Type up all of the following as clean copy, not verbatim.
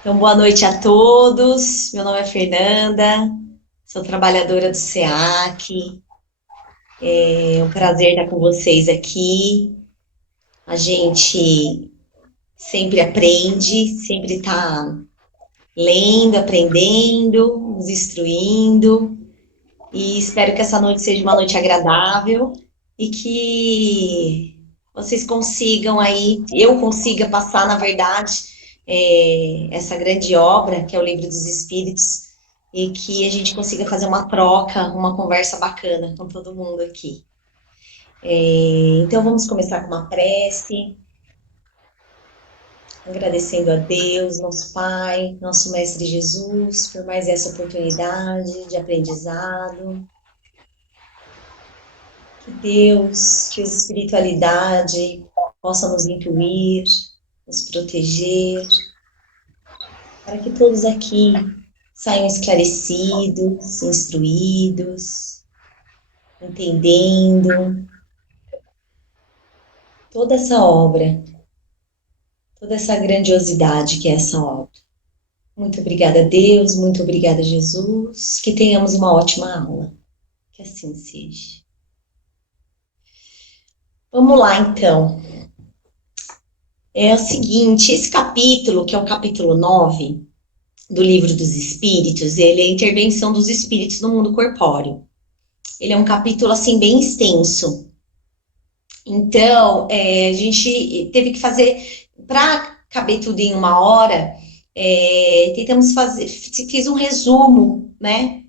Então, boa noite a todos. Meu nome é Fernanda, sou trabalhadora do SEAC. É um prazer estar com vocês aqui. A gente sempre aprende, sempre está lendo, aprendendo, nos instruindo. E espero que essa noite seja uma noite agradável e que vocês consigam aí, eu consiga passar, na verdade, essa grande obra, que é o Livro dos Espíritos, e que a gente consiga fazer uma troca, uma conversa bacana com todo mundo aqui. Então vamos começar com uma prece, agradecendo a Deus, nosso Pai, nosso Mestre Jesus, por mais essa oportunidade de aprendizado. Que Deus, que a espiritualidade possa nos intuir, nos proteger, para que todos aqui saiam esclarecidos, instruídos, entendendo toda essa obra, toda essa grandiosidade que é essa obra. Muito obrigada, Deus, muito obrigada, Jesus. Que tenhamos uma ótima aula. Que assim seja. Vamos lá, então. É o seguinte, esse capítulo, que é o capítulo 9 do Livro dos Espíritos, ele é a intervenção dos espíritos no mundo corpóreo. Ele é um capítulo, assim, bem extenso. Então, a gente teve que fazer, para caber tudo em uma hora, tentamos fazer, fiz um resumo, né,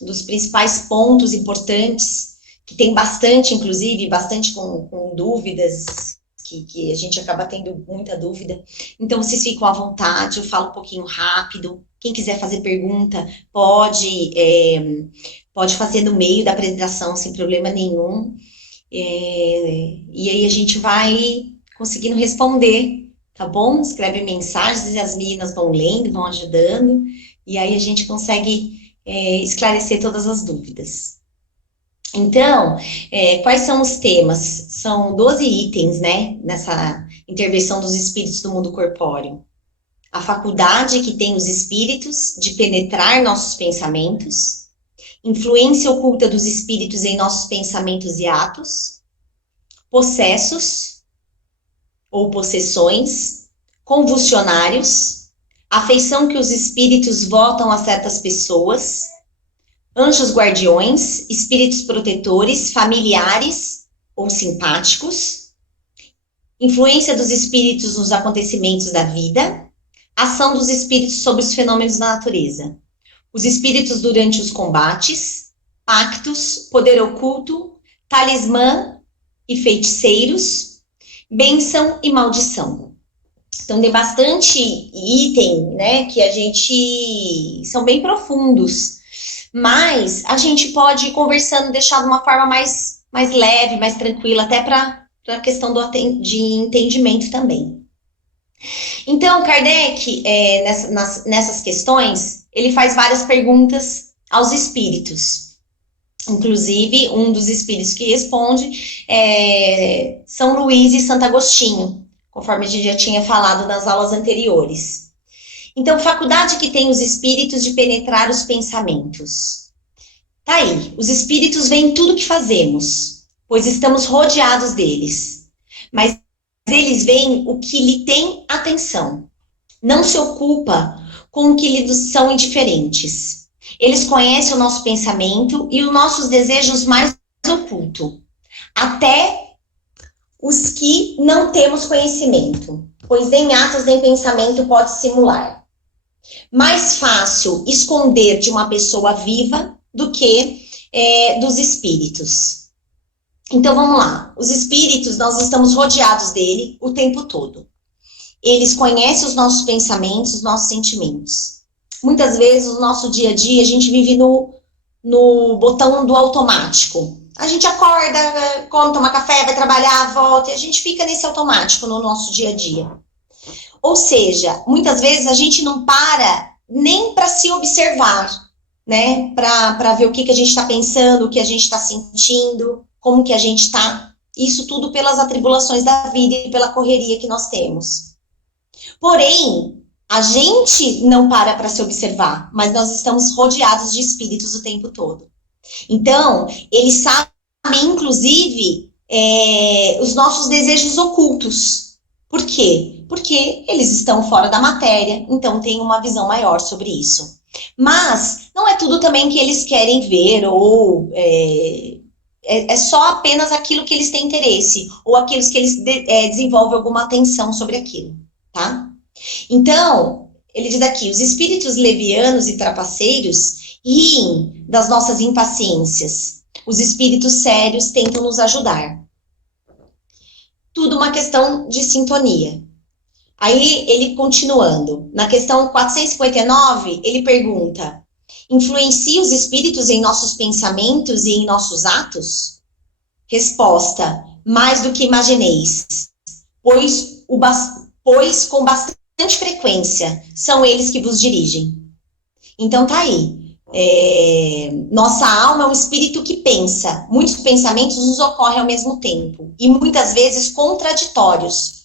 dos principais pontos importantes, que tem bastante, inclusive, bastante com dúvidas, que a gente acaba tendo muita dúvida. Então, vocês ficam à vontade, eu falo um pouquinho rápido. Quem quiser fazer pergunta, pode fazer no meio da apresentação, sem problema nenhum. E aí a gente vai conseguindo responder, tá bom? Escreve mensagens e as meninas vão lendo, vão ajudando, e aí a gente consegue esclarecer todas as dúvidas. Então, quais são os temas? São 12 itens, né, nessa intervenção dos espíritos do mundo corpóreo. A faculdade que tem os espíritos de penetrar nossos pensamentos, influência oculta dos espíritos em nossos pensamentos e atos, possessos ou possessões, convulsionários, afeição que os espíritos votam a certas pessoas, anjos guardiões, espíritos protetores, familiares ou simpáticos, influência dos espíritos nos acontecimentos da vida, ação dos espíritos sobre os fenômenos da natureza, os espíritos durante os combates, pactos, poder oculto, talismã e feiticeiros, bênção e maldição. Então tem bastante item, né, que a gente são bem profundos, mas a gente pode ir conversando, deixar de uma forma mais leve, mais tranquila, até para a questão de entendimento também. Então, Kardec, nessas questões, ele faz várias perguntas aos espíritos. Inclusive, um dos espíritos que responde é São Luís e Santo Agostinho, conforme a gente já tinha falado nas aulas anteriores. Então, faculdade que tem os espíritos de penetrar os pensamentos. Tá aí, os espíritos veem tudo que fazemos, pois estamos rodeados deles. Mas eles veem o que lhe tem atenção. Não se ocupa com o que lhe são indiferentes. Eles conhecem o nosso pensamento e os nossos desejos mais ocultos. Até os que não temos conhecimento, pois nem atos nem pensamento pode simular. Mais fácil esconder de uma pessoa viva do que dos espíritos. Então vamos lá. Os espíritos, nós estamos rodeados dele o tempo todo. Eles conhecem os nossos pensamentos, os nossos sentimentos. Muitas vezes, no nosso dia a dia, a gente vive no botão do automático. A gente acorda, come, toma café, vai trabalhar, volta, e a gente fica nesse automático no nosso dia a dia. Ou seja, muitas vezes a gente não para nem para se observar, né? Para ver o que a gente está pensando, o que a gente está sentindo, como que a gente está. Isso tudo pelas atribulações da vida e pela correria que nós temos. Porém, A gente não para se observar, mas nós estamos rodeados de espíritos o tempo todo. Então, eles sabem, inclusive, os nossos desejos ocultos. Por quê? Porque eles estão fora da matéria, então tem uma visão maior sobre isso. Mas não é tudo também que eles querem ver, ou é só apenas aquilo que eles têm interesse, ou aqueles que eles desenvolvem alguma atenção sobre aquilo, tá? Então, ele diz aqui, os espíritos levianos e trapaceiros riem das nossas impaciências. Os espíritos sérios tentam nos ajudar. Tudo uma questão de sintonia. Aí, ele continuando, na questão 459, ele pergunta, influencia os espíritos em nossos pensamentos e em nossos atos? Resposta, mais do que imagineis, pois com bastante frequência são eles que vos dirigem. Então tá aí. Nossa alma é um espírito que pensa. Muitos pensamentos nos ocorrem ao mesmo tempo e muitas vezes contraditórios.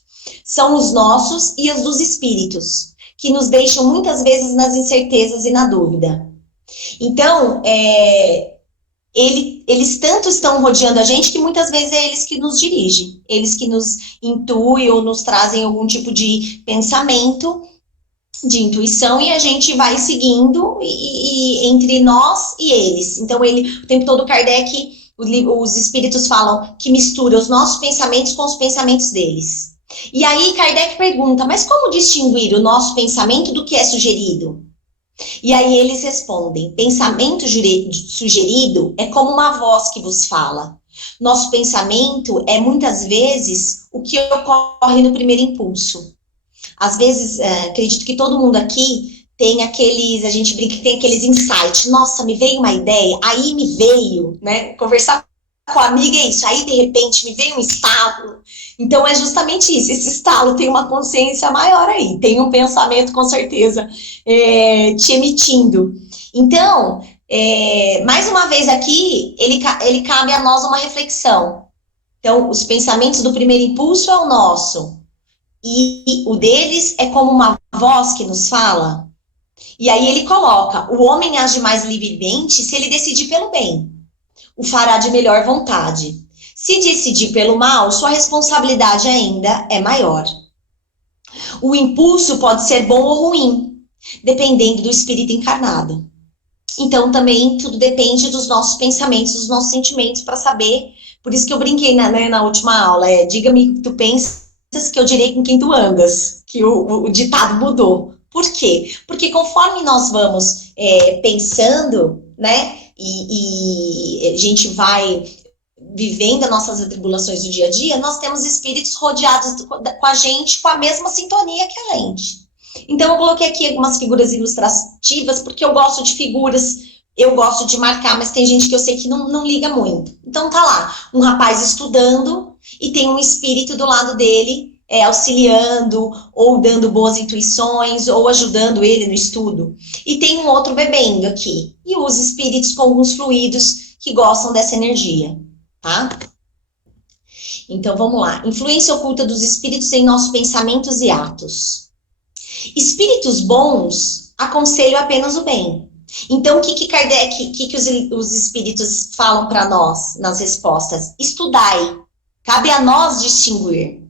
São os nossos e os dos espíritos, que nos deixam muitas vezes nas incertezas e na dúvida. Então, eles tanto estão rodeando a gente que muitas vezes é eles que nos dirigem, eles que nos intuem ou nos trazem algum tipo de pensamento, de intuição, e a gente vai seguindo entre nós e eles. Então, o tempo todo, Kardec, os espíritos falam que mistura os nossos pensamentos com os pensamentos deles. E aí, Kardec pergunta, mas como distinguir o nosso pensamento do que é sugerido? E aí eles respondem, pensamento sugerido é como uma voz que vos fala. Nosso pensamento é muitas vezes o que ocorre no primeiro impulso. Às vezes, acredito que todo mundo aqui tem aqueles, a gente brinca que tem aqueles insights, nossa, me veio uma ideia, aí me veio, né, conversar com a amiga é isso, aí de repente me veio um estalo. Então é justamente isso, esse estalo tem uma consciência maior aí, tem um pensamento com certeza te emitindo. Então, mais uma vez aqui, ele cabe a nós uma reflexão. Então, os pensamentos do primeiro impulso é o nosso, e o deles é como uma voz que nos fala. E aí ele coloca, o homem age mais livremente se ele decidir pelo bem. O fará de melhor vontade. Se decidir pelo mal, sua responsabilidade ainda é maior. O impulso pode ser bom ou ruim, dependendo do espírito encarnado. Então, também, tudo depende dos nossos pensamentos, dos nossos sentimentos, para saber. Por isso que eu brinquei na última aula, diga-me o que tu pensas, que eu direi com quem tu andas, que o ditado mudou. Por quê? Porque conforme nós vamos pensando, né, e a gente vai vivendo as nossas atribulações do dia a dia, nós temos espíritos rodeados com a gente, com a mesma sintonia que a gente. Então, eu coloquei aqui algumas figuras ilustrativas, porque eu gosto de figuras, eu gosto de marcar, mas tem gente que eu sei que não liga muito. Então, tá lá, um rapaz estudando e tem um espírito do lado dele, auxiliando, ou dando boas intuições, ou ajudando ele no estudo. E tem um outro bebendo aqui. E os espíritos com alguns fluidos que gostam dessa energia, tá? Então, vamos lá. Influência oculta dos espíritos em nossos pensamentos e atos. Espíritos bons aconselham apenas o bem. Então, o que Kardec, os espíritos falam para nós nas respostas? Estudai. Cabe a nós distinguir.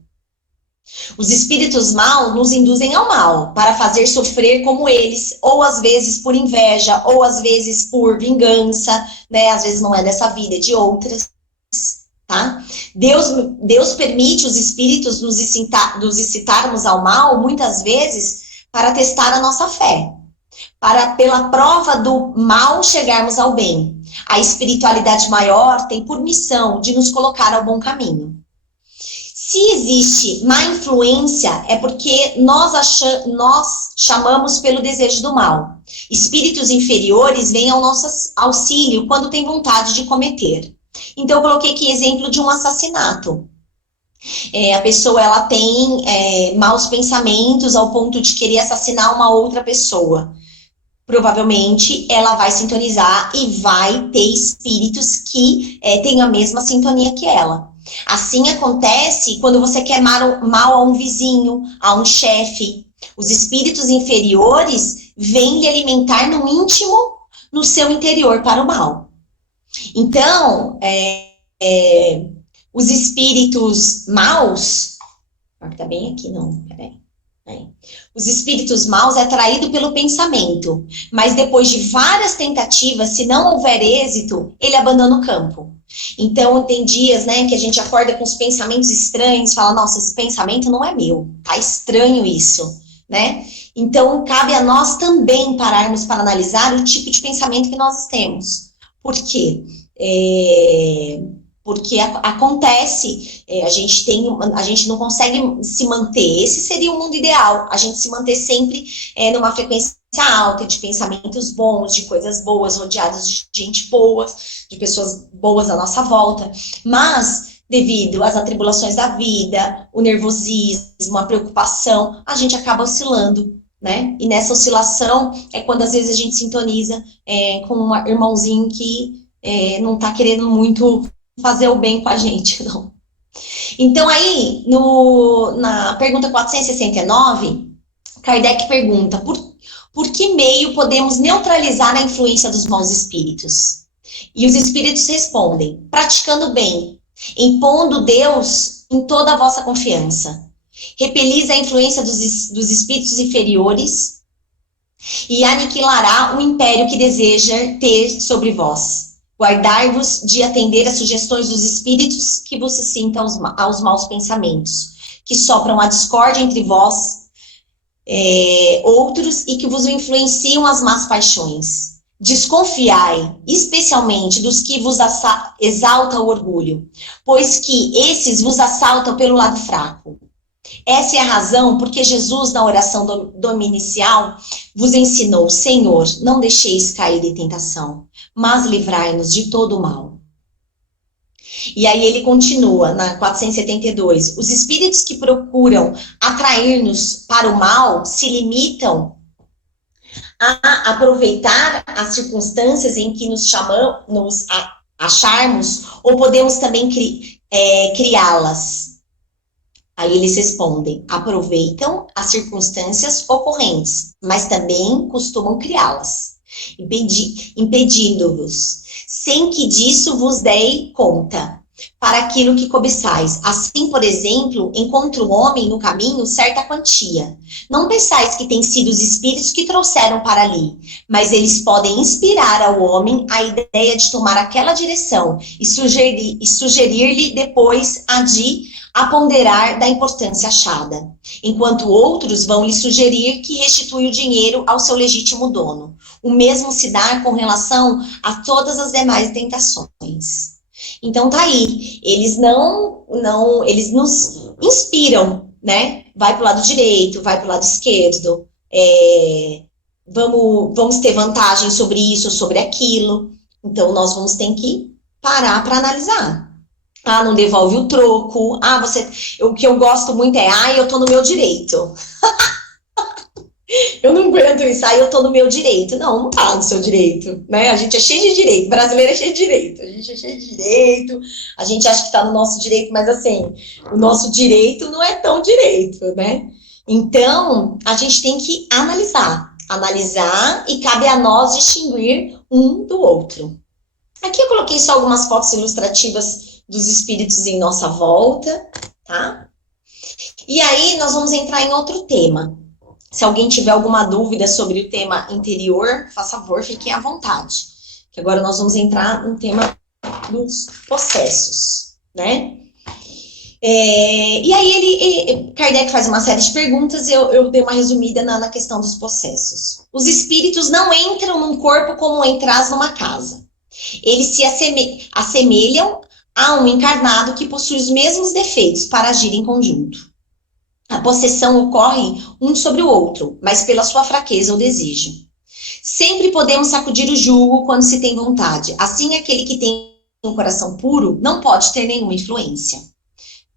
Os espíritos maus nos induzem ao mal, para fazer sofrer como eles, ou às vezes por inveja, ou às vezes por vingança, né? Às vezes não é dessa vida, é de outras, tá? Deus permite os espíritos nos incitarmos ao mal, muitas vezes, para testar a nossa fé, para, pela prova do mal, chegarmos ao bem. A espiritualidade maior tem por missão de nos colocar ao bom caminho. Se existe má influência, é porque nós chamamos pelo desejo do mal. Espíritos inferiores vêm ao nosso auxílio quando tem vontade de cometer. Então, eu coloquei aqui exemplo de um assassinato. A pessoa ela tem maus pensamentos ao ponto de querer assassinar uma outra pessoa. Provavelmente ela vai sintonizar e vai ter espíritos que têm a mesma sintonia que ela. Assim acontece quando você quer mal a um vizinho, a um chefe. Os espíritos inferiores vêm lhe alimentar no íntimo, no seu interior, para o mal. Então, os espíritos maus... Tá bem aqui, não, peraí. Os espíritos maus é atraído pelo pensamento, mas depois de várias tentativas, se não houver êxito, ele abandona o campo. Então, tem dias, né, que a gente acorda com os pensamentos estranhos, fala, nossa, esse pensamento não é meu, tá estranho isso, né? Então, cabe a nós também pararmos para analisar o tipo de pensamento que nós temos. Por quê? Porque acontece, a gente não consegue se manter, esse seria o mundo ideal, a gente se manter sempre numa frequência alta, de pensamentos bons, de coisas boas, rodeados de gente boa, de pessoas boas à nossa volta, mas devido às atribulações da vida, o nervosismo, a preocupação, a gente acaba oscilando, né? E nessa oscilação é quando às vezes a gente sintoniza com um irmãozinho que não está querendo muito fazer o bem com a gente, não. Então, aí, na pergunta 469, Kardec pergunta, por que meio podemos neutralizar a influência dos maus espíritos? E os espíritos respondem, praticando bem, impondo Deus em toda a vossa confiança. Repelis a influência dos espíritos inferiores e aniquilará o império que deseja ter sobre vós. Guardai-vos de atender às sugestões dos espíritos que vos sintam aos maus pensamentos, que sopram a discórdia entre vós, outros, e que vos influenciam as más paixões. Desconfiai, especialmente, dos que vos exalta o orgulho, pois que esses vos assaltam pelo lado fraco. Essa é a razão porque Jesus, na oração dominicial, vos ensinou, Senhor, não deixeis cair em tentação, mas livrai-nos de todo o mal. E aí ele continua, na 472, os espíritos que procuram atrair-nos para o mal se limitam a aproveitar as circunstâncias em que nos acharmos, ou podemos também criá-las. Aí eles respondem, aproveitam as circunstâncias ocorrentes, mas também costumam criá-las, impedindo-vos, sem que disso vos dei conta, para aquilo que cobiçais. Assim, por exemplo, encontra o homem no caminho certa quantia. Não pensais que tem sido os espíritos que trouxeram para ali, mas eles podem inspirar ao homem a ideia de tomar aquela direção e sugerir-lhe depois a ponderar da importância achada, enquanto outros vão lhe sugerir que restitui o dinheiro ao seu legítimo dono. O mesmo se dá com relação a todas as demais tentações. Então tá aí, eles eles nos inspiram, né? Vai pro lado direito, vai pro lado esquerdo, vamos ter vantagem sobre isso, sobre aquilo. Então nós vamos ter que parar para analisar. Ah, não devolve o troco. Ah, o que eu gosto muito é, eu tô no meu direito. Eu não aguento isso, eu tô no meu direito. Não tá no seu direito, né? A gente é cheio de direito, brasileiro é cheio de direito. A gente é cheio de direito, a gente acha que tá no nosso direito, mas assim, o nosso direito não é tão direito, né? Então, a gente tem que analisar e cabe a nós distinguir um do outro. Aqui eu coloquei só algumas fotos ilustrativas dos espíritos em nossa volta, tá? E aí nós vamos entrar em outro tema. Se alguém tiver alguma dúvida sobre o tema interior, faça favor, fiquem à vontade. Que agora nós vamos entrar no tema dos possessos, né? E aí Kardec faz uma série de perguntas e eu dei uma resumida na questão dos possessos. Os espíritos não entram num corpo como entras numa casa. Eles se assemelham a um encarnado que possui os mesmos defeitos para agir em conjunto. A possessão ocorre um sobre o outro, mas pela sua fraqueza ou desejo. Sempre podemos sacudir o jugo quando se tem vontade. Assim, aquele que tem um coração puro não pode ter nenhuma influência.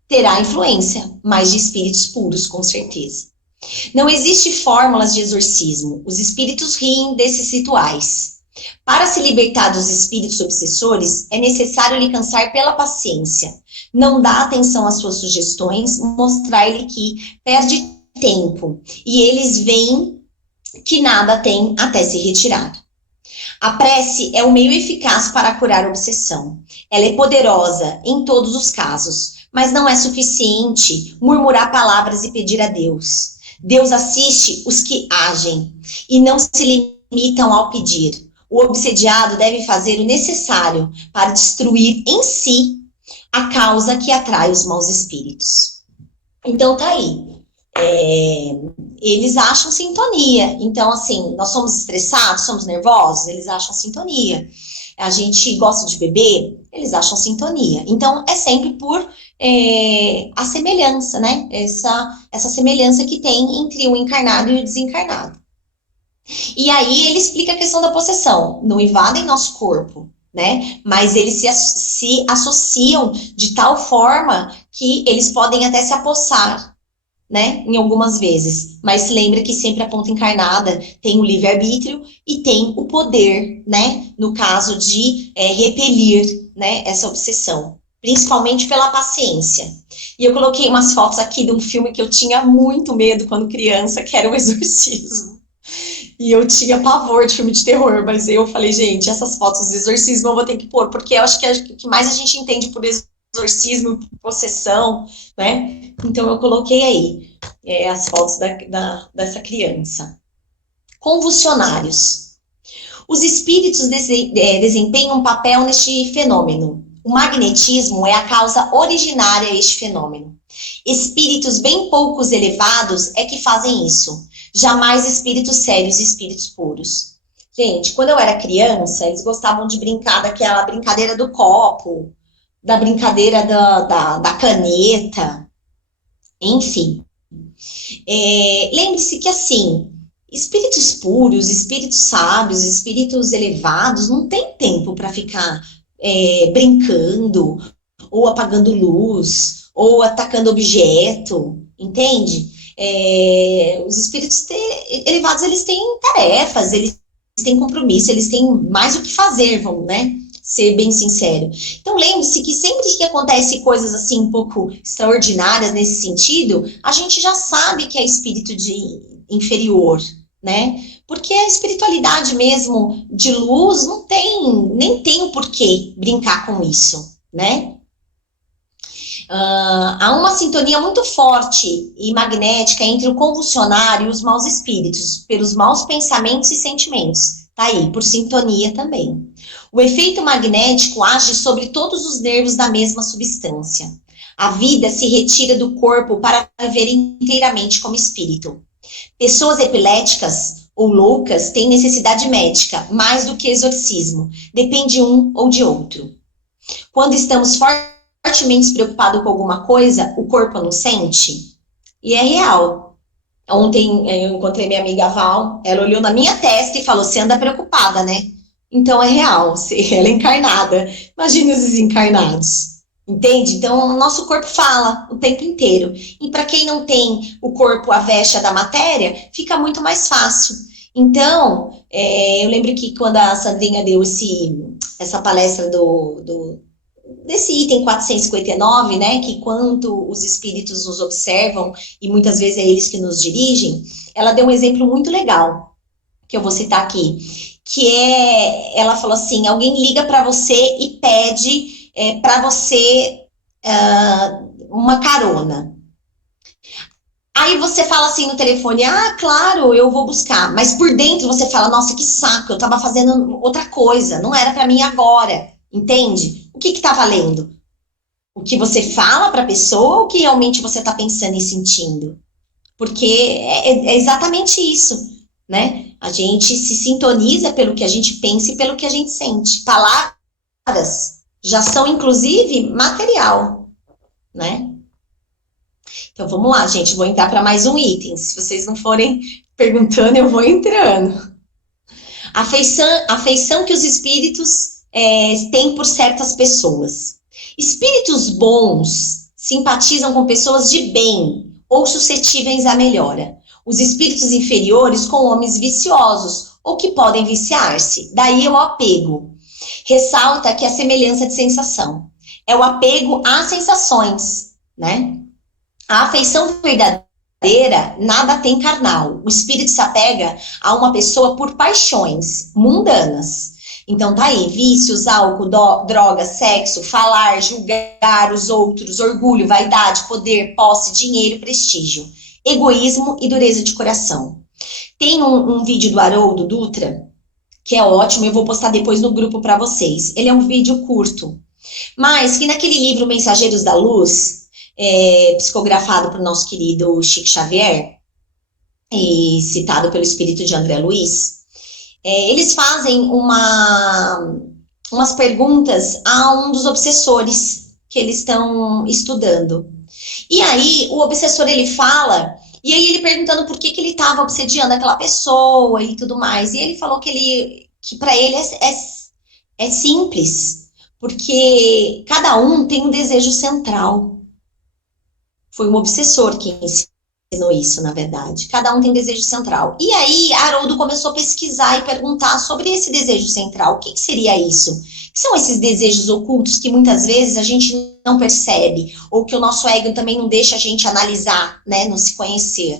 Terá influência, mas de espíritos puros, com certeza. Não existe fórmulas de exorcismo. Os espíritos riem desses rituais. Para se libertar dos espíritos obsessores, é necessário lhe cansar pela paciência, não dá atenção às suas sugestões, mostrar ele que perde tempo. E eles veem que nada tem até se retirar. A prece é o meio eficaz para curar a obsessão. Ela é poderosa em todos os casos, mas não é suficiente murmurar palavras e pedir a Deus. Deus assiste os que agem e não se limitam ao pedir. O obsediado deve fazer o necessário para destruir em si a causa que atrai os maus espíritos. Então tá aí. Eles acham sintonia. Então, assim, nós somos estressados, somos nervosos, eles acham sintonia. A gente gosta de beber, eles acham sintonia. Então, é sempre por a semelhança, né? Essa semelhança que tem entre o encarnado e o desencarnado. E aí ele explica a questão da possessão. Não invadem nosso corpo, né? Mas eles se associam de tal forma que eles podem até se apossar, né, em algumas vezes, mas lembra que sempre a ponta encarnada tem o livre-arbítrio e tem o poder, né, no caso de repelir, né, essa obsessão, principalmente pela paciência. E eu coloquei umas fotos aqui de um filme que eu tinha muito medo quando criança, que era O Exorcismo. E eu tinha pavor de filme de terror, mas eu falei, gente, essas fotos do exorcismo eu vou ter que pôr, porque eu acho que o que mais a gente entende por exorcismo, possessão, né? Então eu coloquei aí as fotos dessa criança. Convulsionários. Os espíritos desempenham um papel neste fenômeno. O magnetismo é a causa originária a este fenômeno. Espíritos bem poucos elevados é que fazem isso. Jamais espíritos sérios e espíritos puros. Gente, quando eu era criança, eles gostavam de brincar daquela brincadeira do copo, da brincadeira da caneta, enfim. Lembre-se que, assim, espíritos puros, espíritos sábios, espíritos elevados, não tem tempo para ficar brincando, ou apagando luz, ou atacando objeto, entende? Os espíritos elevados, eles têm tarefas, eles têm compromisso, eles têm mais o que fazer, vamos, né? Ser bem sincero. Então, lembre-se que sempre que acontece coisas assim um pouco extraordinárias nesse sentido, a gente já sabe que é espírito inferior, né? Porque a espiritualidade mesmo de luz não tem, nem tem o porquê brincar com isso, né? Há uma sintonia muito forte e magnética entre o convulsionário e os maus espíritos, pelos maus pensamentos e sentimentos. Tá aí, por sintonia também. O efeito magnético age sobre todos os nervos da mesma substância. A vida se retira do corpo para viver inteiramente como espírito. Pessoas epiléticas ou loucas têm necessidade médica, mais do que exorcismo. Depende um ou de outro. Quando estamos fortemente preocupados com alguma coisa, o corpo não sente? E é real. Ontem eu encontrei minha amiga Val, ela olhou na minha testa e falou, você anda preocupada, né? Então é real, ela é encarnada. Imagine os desencarnados. Entende? Então, o nosso corpo fala o tempo inteiro. E para quem não tem o corpo, a vexa da matéria, fica muito mais fácil. Então, eu lembro que quando a Sandrinha deu essa palestra desse item 459, né, que quanto os espíritos nos observam, e muitas vezes é eles que nos dirigem, ela deu um exemplo muito legal, que eu vou citar aqui, que ela falou assim, alguém liga para você e pede para você uma carona. Aí você fala assim no telefone, claro, eu vou buscar. Mas por dentro você fala, nossa, que saco, eu estava fazendo outra coisa, não era para mim agora, entende? O que está valendo? O que você fala para a pessoa ou o que realmente você está pensando e sentindo? Porque é exatamente isso, né? A gente se sintoniza pelo que a gente pensa e pelo que a gente sente. Palavras já são, inclusive, material, né? Então, vamos lá, gente, vou entrar para mais um item. Se vocês não forem perguntando, eu vou entrando. Afeição que os espíritos têm por certas pessoas. Espíritos bons simpatizam com pessoas de bem ou suscetíveis à melhora. Os espíritos inferiores com homens viciosos ou que podem viciar-se. Daí o apego. Ressalta que a semelhança de sensação. é o apego às sensações, né? A afeição verdadeira nada tem carnal. O espírito se apega a uma pessoa por paixões mundanas. Então tá aí, vícios, álcool, droga, sexo, falar, julgar os outros, orgulho, vaidade, poder, posse, dinheiro, prestígio, egoísmo e dureza de coração. Tem um vídeo do Haroldo Dutra, que é ótimo, eu vou postar depois no grupo para vocês. Ele é um vídeo curto, mas que naquele livro Mensageiros da Luz, psicografado por nosso querido Chico Xavier, e citado pelo espírito de André Luiz, eles fazem umas perguntas a um dos obsessores que eles estão estudando. E aí, o obsessor, ele fala, e aí ele perguntando por que ele estava obsediando aquela pessoa e tudo mais. E ele falou que para ele é simples, porque cada um tem um desejo central. Foi um obsessor que ensinou isso, na verdade. Cada um tem desejo central. E aí, Haroldo começou a pesquisar e perguntar sobre esse desejo central. O que seria isso? O que são esses desejos ocultos que muitas vezes a gente não percebe, ou que o nosso ego também não deixa a gente analisar, né, não se conhecer.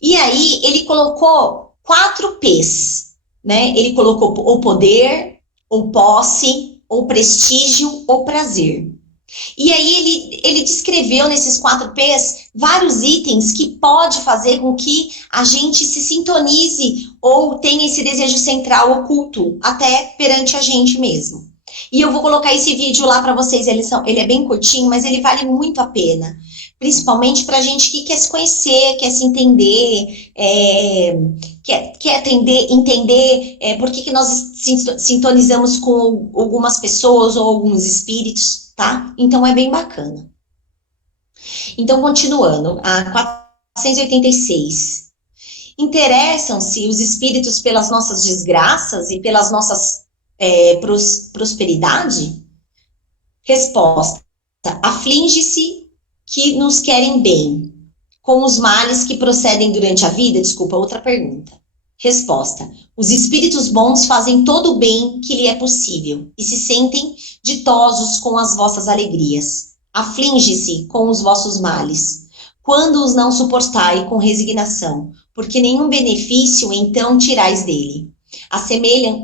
E aí, ele colocou 4 P's, né? Ele colocou ou poder, ou posse, ou prestígio, ou prazer. E aí ele descreveu nesses 4 P's vários itens que pode fazer com que a gente se sintonize ou tenha esse desejo central oculto até perante a gente mesmo. E eu vou colocar esse vídeo lá para vocês, ele é bem curtinho, mas ele vale muito a pena. Principalmente para a gente que quer se conhecer, quer se entender, quer entender por que nós sintonizamos com algumas pessoas ou alguns espíritos, tá? Então é bem bacana. Então, continuando, a 486. Interessam-se os espíritos pelas nossas desgraças e pelas nossas prosperidade? Resposta: aflige-se que nos querem bem, com os males que procedem durante a vida? Desculpa, outra pergunta. Resposta: os espíritos bons fazem todo o bem que lhe é possível e se sentem ditosos com as vossas alegrias. Aflige-se com os vossos males, quando os não suportai com resignação, porque nenhum benefício então tirais dele,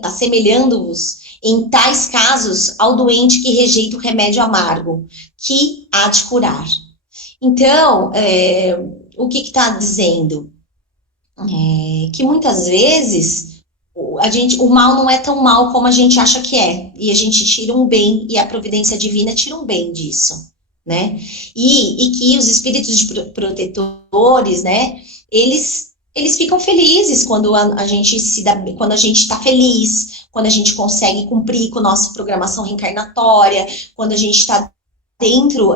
assemelhando-vos em tais casos ao doente que rejeita o remédio amargo, que há de curar. Então, o que está dizendo? Que muitas vezes o mal não é tão mal como a gente acha que é, e a gente tira um bem, e a providência divina tira um bem disso, né? E que os espíritos de protetores, né, eles ficam felizes quando a gente quando a gente está feliz, quando a gente consegue cumprir com a nossa programação reencarnatória, quando a gente está dentro,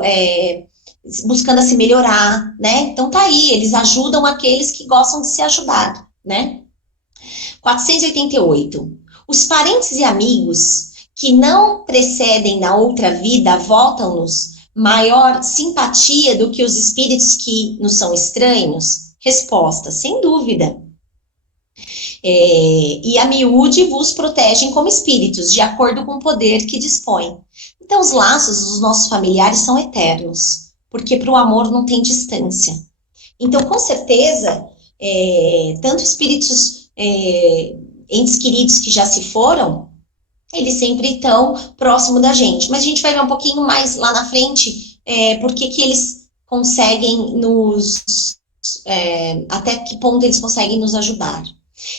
buscando a se melhorar, né? Então tá aí, eles ajudam aqueles que gostam de se ajudar, né? 488. Os parentes e amigos que não precedem na outra vida voltam-nos maior simpatia do que os espíritos que nos são estranhos? Resposta: sem dúvida. E a miúde vos protegem como espíritos, de acordo com o poder que dispõem. Então, os laços dos nossos familiares são eternos, porque para o amor não tem distância. Então, com certeza, tanto espíritos, entes queridos que já se foram, eles sempre estão próximo da gente. Mas a gente vai ver um pouquinho mais lá na frente, porque que eles conseguem até que ponto eles conseguem nos ajudar.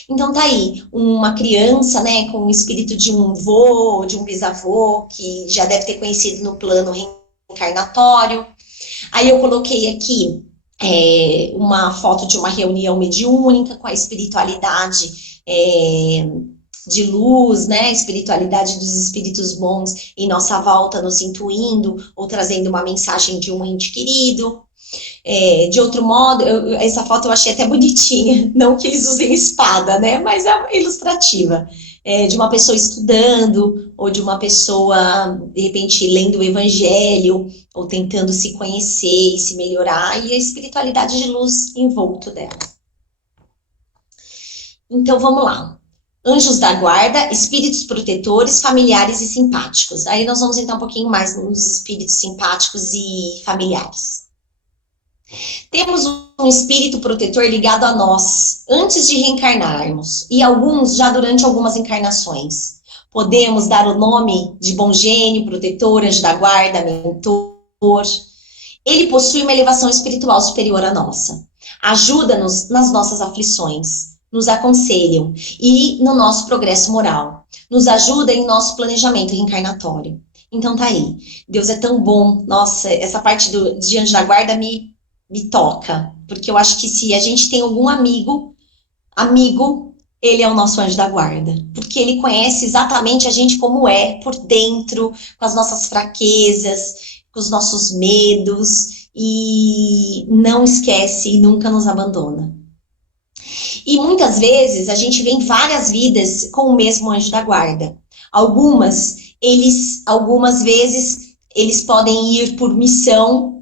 Então tá aí, uma criança, né, com o espírito de um vô, de um bisavô, que já deve ter conhecido no plano reencarnatório. Aí eu coloquei aqui uma foto de uma reunião mediúnica com a espiritualidade de luz, né, a espiritualidade dos espíritos bons em nossa volta, nos intuindo ou trazendo uma mensagem de um ente querido. De outro modo, essa foto eu achei até bonitinha, não que eles usem espada, né, mas é ilustrativa, de uma pessoa estudando, ou de uma pessoa, de repente, lendo o evangelho, ou tentando se conhecer e se melhorar, e a espiritualidade de luz envolto dela. Então, vamos lá. Anjos da guarda, espíritos protetores, familiares e simpáticos. Aí nós vamos entrar um pouquinho mais nos espíritos simpáticos e familiares. Temos um espírito protetor ligado a nós, antes de reencarnarmos, e alguns já durante algumas encarnações. Podemos dar o nome de bom gênio, protetor, anjo da guarda, mentor. Ele possui uma elevação espiritual superior à nossa. Ajuda-nos nas nossas aflições, nos aconselham e no nosso progresso moral. Nos ajuda em nosso planejamento reencarnatório. Então tá aí. Deus é tão bom. Nossa, essa parte de anjo da guarda me toca. Porque eu acho que se a gente tem algum amigo, ele é o nosso anjo da guarda. Porque ele conhece exatamente a gente como é, por dentro, com as nossas fraquezas, com os nossos medos, e não esquece e nunca nos abandona. E muitas vezes a gente vem várias vidas com o mesmo anjo da guarda. Algumas vezes eles podem ir por missão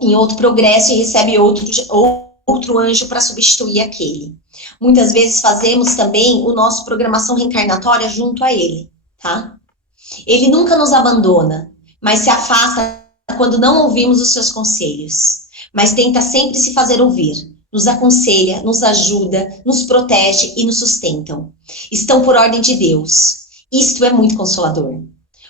em outro progresso e recebe outro anjo para substituir aquele. Muitas vezes fazemos também o nosso programação reencarnatória junto a ele, tá? Ele nunca nos abandona, mas se afasta quando não ouvimos os seus conselhos, mas tenta sempre se fazer ouvir. Nos aconselha, nos ajuda, nos protege e nos sustentam. Estão por ordem de Deus. Isto é muito consolador.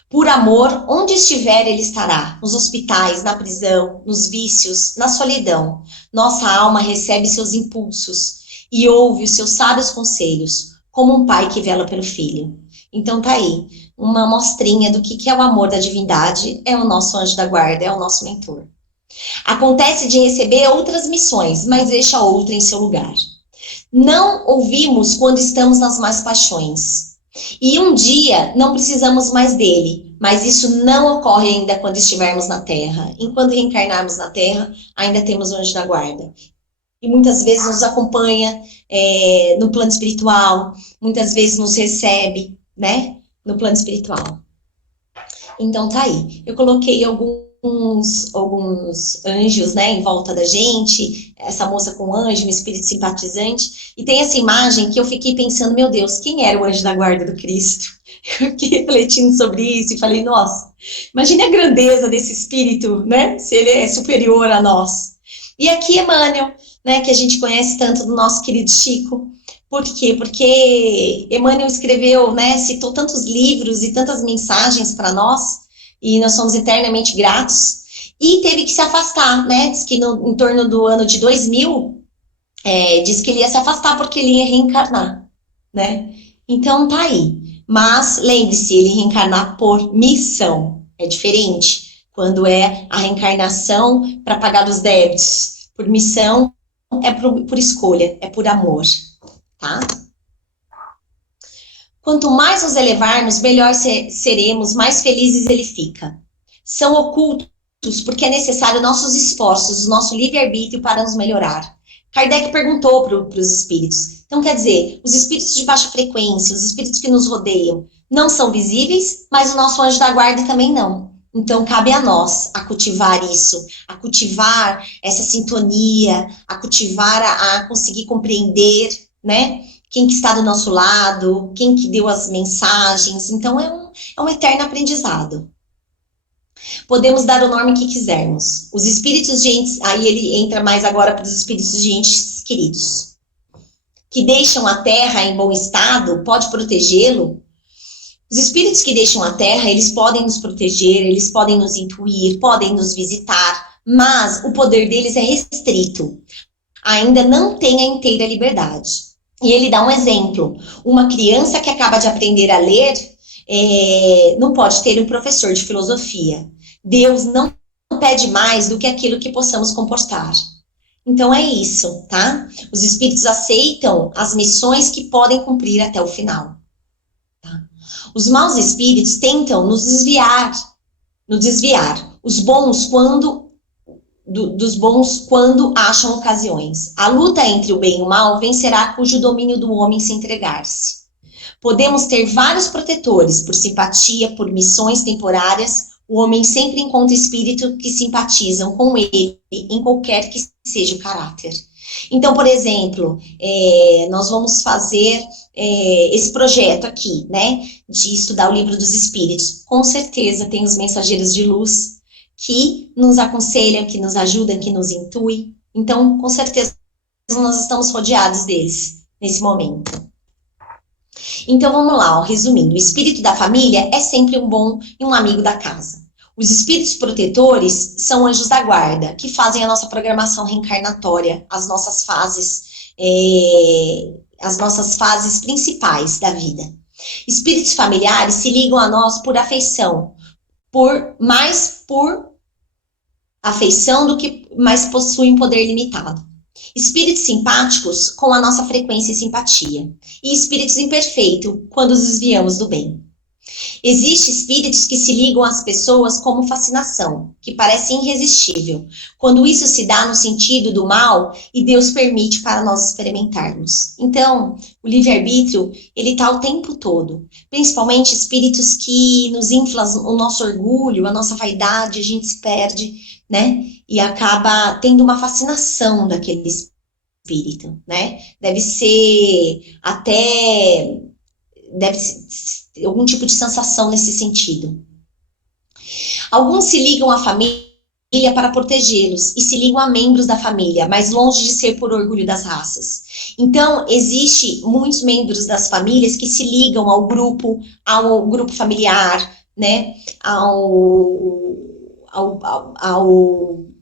Por amor, onde estiver, ele estará. Nos hospitais, na prisão, nos vícios, na solidão. Nossa alma recebe seus impulsos e ouve os seus sábios conselhos, como um pai que vela pelo filho. Então tá aí, uma amostrinha do que é o amor da divindade, é o nosso anjo da guarda, é o nosso mentor. Acontece de receber outras missões, mas deixa outra em seu lugar. Não ouvimos quando estamos nas más paixões. E um dia não precisamos mais dele, mas isso não ocorre ainda quando estivermos na Terra. Enquanto reencarnarmos na Terra, ainda temos o anjo da guarda. E muitas vezes nos acompanha no plano espiritual, muitas vezes nos recebe, né, no plano espiritual. Então tá aí. Eu coloquei alguns anjos, né, em volta da gente, essa moça com anjo, um espírito simpatizante, e tem essa imagem que eu fiquei pensando, meu Deus, quem era o anjo da guarda do Cristo? Eu fiquei refletindo sobre isso e falei, nossa, imagine a grandeza desse espírito, né, se ele é superior a nós. E aqui Emmanuel, né, que a gente conhece tanto do nosso querido Chico. Por quê? Porque Emmanuel escreveu, né, citou tantos livros e tantas mensagens para nós, e nós somos eternamente gratos, e teve que se afastar, né, diz que em torno do ano de 2000, diz que ele ia se afastar porque ele ia reencarnar, né, então tá aí, mas lembre-se, ele reencarnar por missão, é diferente, quando é a reencarnação para pagar os débitos, por missão é por escolha, é por amor, tá? Quanto mais nos elevarmos, melhor seremos, mais felizes ele fica. São ocultos porque é necessário nossos esforços, o nosso livre-arbítrio para nos melhorar. Kardec perguntou para os espíritos. Então, quer dizer, os espíritos de baixa frequência, os espíritos que nos rodeiam, não são visíveis, mas o nosso anjo da guarda também não. Então, cabe a nós a cultivar isso, a cultivar essa sintonia, a cultivar, a conseguir compreender, né? Quem que está do nosso lado, quem que deu as mensagens. Então, é um eterno aprendizado. Podemos dar o nome que quisermos. Os espíritos de entes, aí ele entra mais agora para os espíritos de entes queridos, que deixam a terra em bom estado, pode protegê-lo. Os espíritos que deixam a terra, eles podem nos proteger, eles podem nos intuir, podem nos visitar, mas o poder deles é restrito. Ainda não tem a inteira liberdade. E ele dá um exemplo. Uma criança que acaba de aprender a ler não pode ter um professor de filosofia. Deus não pede mais do que aquilo que possamos comportar. Então é isso, tá? Os espíritos aceitam as missões que podem cumprir até o final. Tá? Os maus espíritos tentam nos desviar. Os bons dos bons quando acham ocasiões. A luta entre o bem e o mal vencerá cujo domínio do homem se entregar-se. Podemos ter vários protetores por simpatia, por missões temporárias. O homem sempre encontra espíritos que simpatizam com ele em qualquer que seja o caráter. Então, por exemplo, nós vamos fazer esse projeto aqui, né, de estudar o livro dos Espíritos. Com certeza tem os mensageiros de luz que nos aconselham, que nos ajudam, que nos intuem. Então, com certeza, nós estamos rodeados deles nesse momento. Então, vamos lá, ó, resumindo. O espírito da família é sempre um bom e um amigo da casa. Os espíritos protetores são anjos da guarda, que fazem a nossa programação reencarnatória, as nossas fases principais da vida. Espíritos familiares se ligam a nós por afeição, mais por afeição do que mais possuem poder limitado. Espíritos simpáticos com a nossa frequência e simpatia. E espíritos imperfeitos quando nos desviamos do bem. Existem espíritos que se ligam às pessoas como fascinação, que parece irresistível, quando isso se dá no sentido do mal e Deus permite para nós experimentarmos. Então, o livre-arbítrio, ele está o tempo todo, principalmente espíritos que nos inflam o nosso orgulho, a nossa vaidade, a gente se perde, né? E acaba tendo uma fascinação daquele espírito, né? Deve ser algum tipo de sensação nesse sentido. Alguns se ligam à família para protegê-los e se ligam a membros da família, mas longe de ser por orgulho das raças. Então, existe muitos membros das famílias que se ligam ao grupo familiar, né?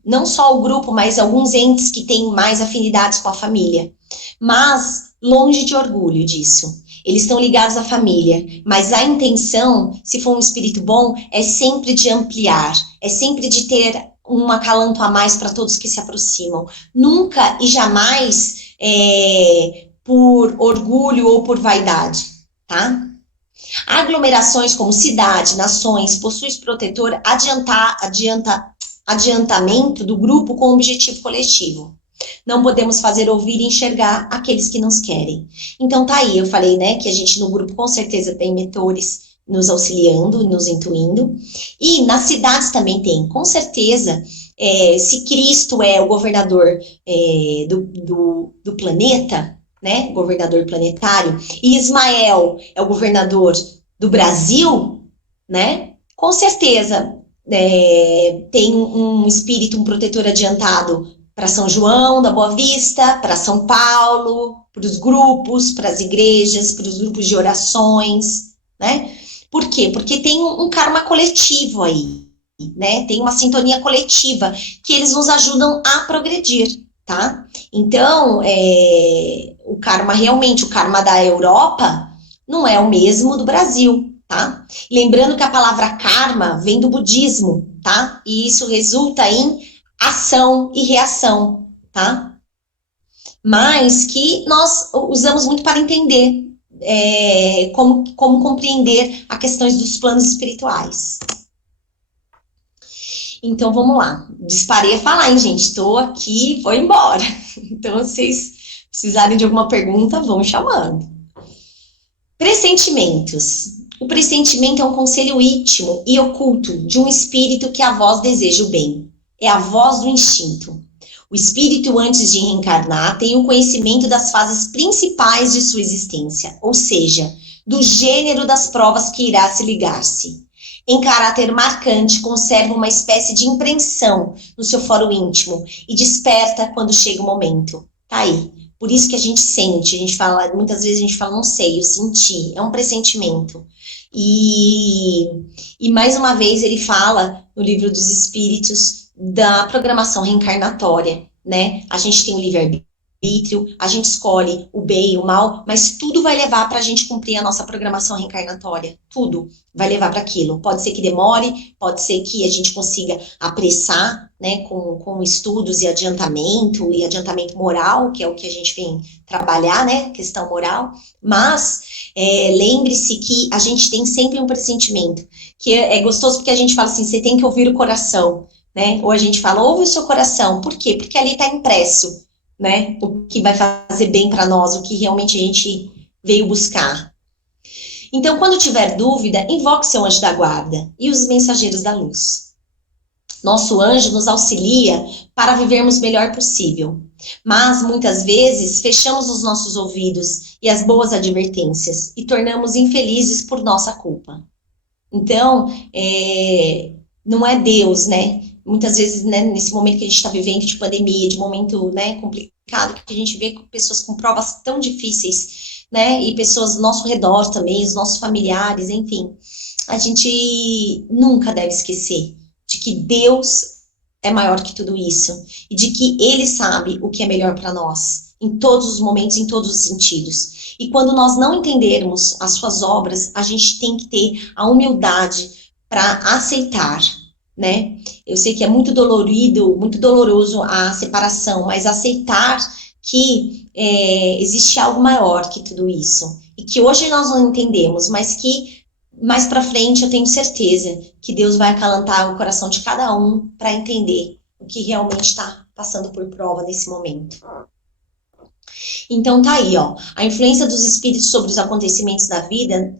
Não só ao grupo, mas alguns entes que têm mais afinidades com a família, mas longe de orgulho disso. Eles estão ligados à família, mas a intenção, se for um espírito bom, é sempre de ampliar, é sempre de ter um acalanto a mais para todos que se aproximam. Nunca e jamais por orgulho ou por vaidade, tá? Aglomerações como cidade, nações, possuem protetor adiantamento do grupo com objetivo coletivo. Não podemos fazer ouvir e enxergar aqueles que nos querem. Então tá aí, eu falei, né, que a gente no grupo com certeza tem mentores nos auxiliando, nos intuindo. E nas cidades também tem, com certeza, se Cristo é o governador do planeta, né, governador planetário, e Ismael é o governador do Brasil, né, com certeza tem um espírito, um protetor adiantado para São João da Boa Vista, para São Paulo, para os grupos, para as igrejas, para os grupos de orações, né? Por quê? Porque tem um karma coletivo aí, né? Tem uma sintonia coletiva que eles nos ajudam a progredir, tá? Então, o karma da Europa não é o mesmo do Brasil, tá? Lembrando que a palavra karma vem do budismo, tá? E isso resulta em ação e reação, tá? Mas que nós usamos muito para entender como compreender as questões dos planos espirituais. Então, vamos lá. Disparei a falar, hein, gente? Estou aqui, vou embora. Então, se vocês precisarem de alguma pergunta, vão chamando. Pressentimentos. O pressentimento é um conselho íntimo e oculto de um espírito que a voz deseja o bem. É a voz do instinto. O espírito, antes de reencarnar, tem o conhecimento das fases principais de sua existência, ou seja, do gênero das provas que irá se ligar-se. Em caráter marcante, conserva uma espécie de impressão no seu foro íntimo e desperta quando chega o momento. Tá aí. Por isso que a gente sente, muitas vezes a gente fala, não sei, eu senti, é um pressentimento. E mais uma vez ele fala no livro dos Espíritos da programação reencarnatória, né? A gente tem o livre-arbítrio, a gente escolhe o bem e o mal, mas tudo vai levar para a gente cumprir a nossa programação reencarnatória. Tudo vai levar para aquilo. Pode ser que demore, pode ser que a gente consiga apressar, né? Com estudos e adiantamento moral, que é o que a gente vem trabalhar, né? Questão moral. Mas lembre-se que a gente tem sempre um pressentimento, que é gostoso porque a gente fala assim, você tem que ouvir o coração, né? Ou a gente fala, ouve o seu coração. Por quê? Porque ali está impresso, né? O que vai fazer bem para nós, o que realmente a gente veio buscar. Então, quando tiver dúvida, invoque seu anjo da guarda e os mensageiros da luz. Nosso anjo nos auxilia para vivermos o melhor possível. Mas, muitas vezes, fechamos os nossos ouvidos e as boas advertências e tornamos infelizes por nossa culpa. Então, não é Deus, né? Muitas vezes, né, nesse momento que a gente está vivendo de pandemia, de momento, né, complicado, que a gente vê pessoas com provas tão difíceis, né, e pessoas ao nosso redor também, os nossos familiares, enfim. A gente nunca deve esquecer de que Deus é maior que tudo isso e de que Ele sabe o que é melhor para nós, em todos os momentos, em todos os sentidos. E quando nós não entendermos as suas obras, a gente tem que ter a humildade para aceitar, né? Eu sei que é muito dolorido, muito doloroso a separação, mas aceitar que existe algo maior que tudo isso. E que hoje nós não entendemos, mas que mais para frente eu tenho certeza que Deus vai acalentar o coração de cada um para entender o que realmente está passando por prova nesse momento. Então tá aí, ó, a influência dos espíritos sobre os acontecimentos da vida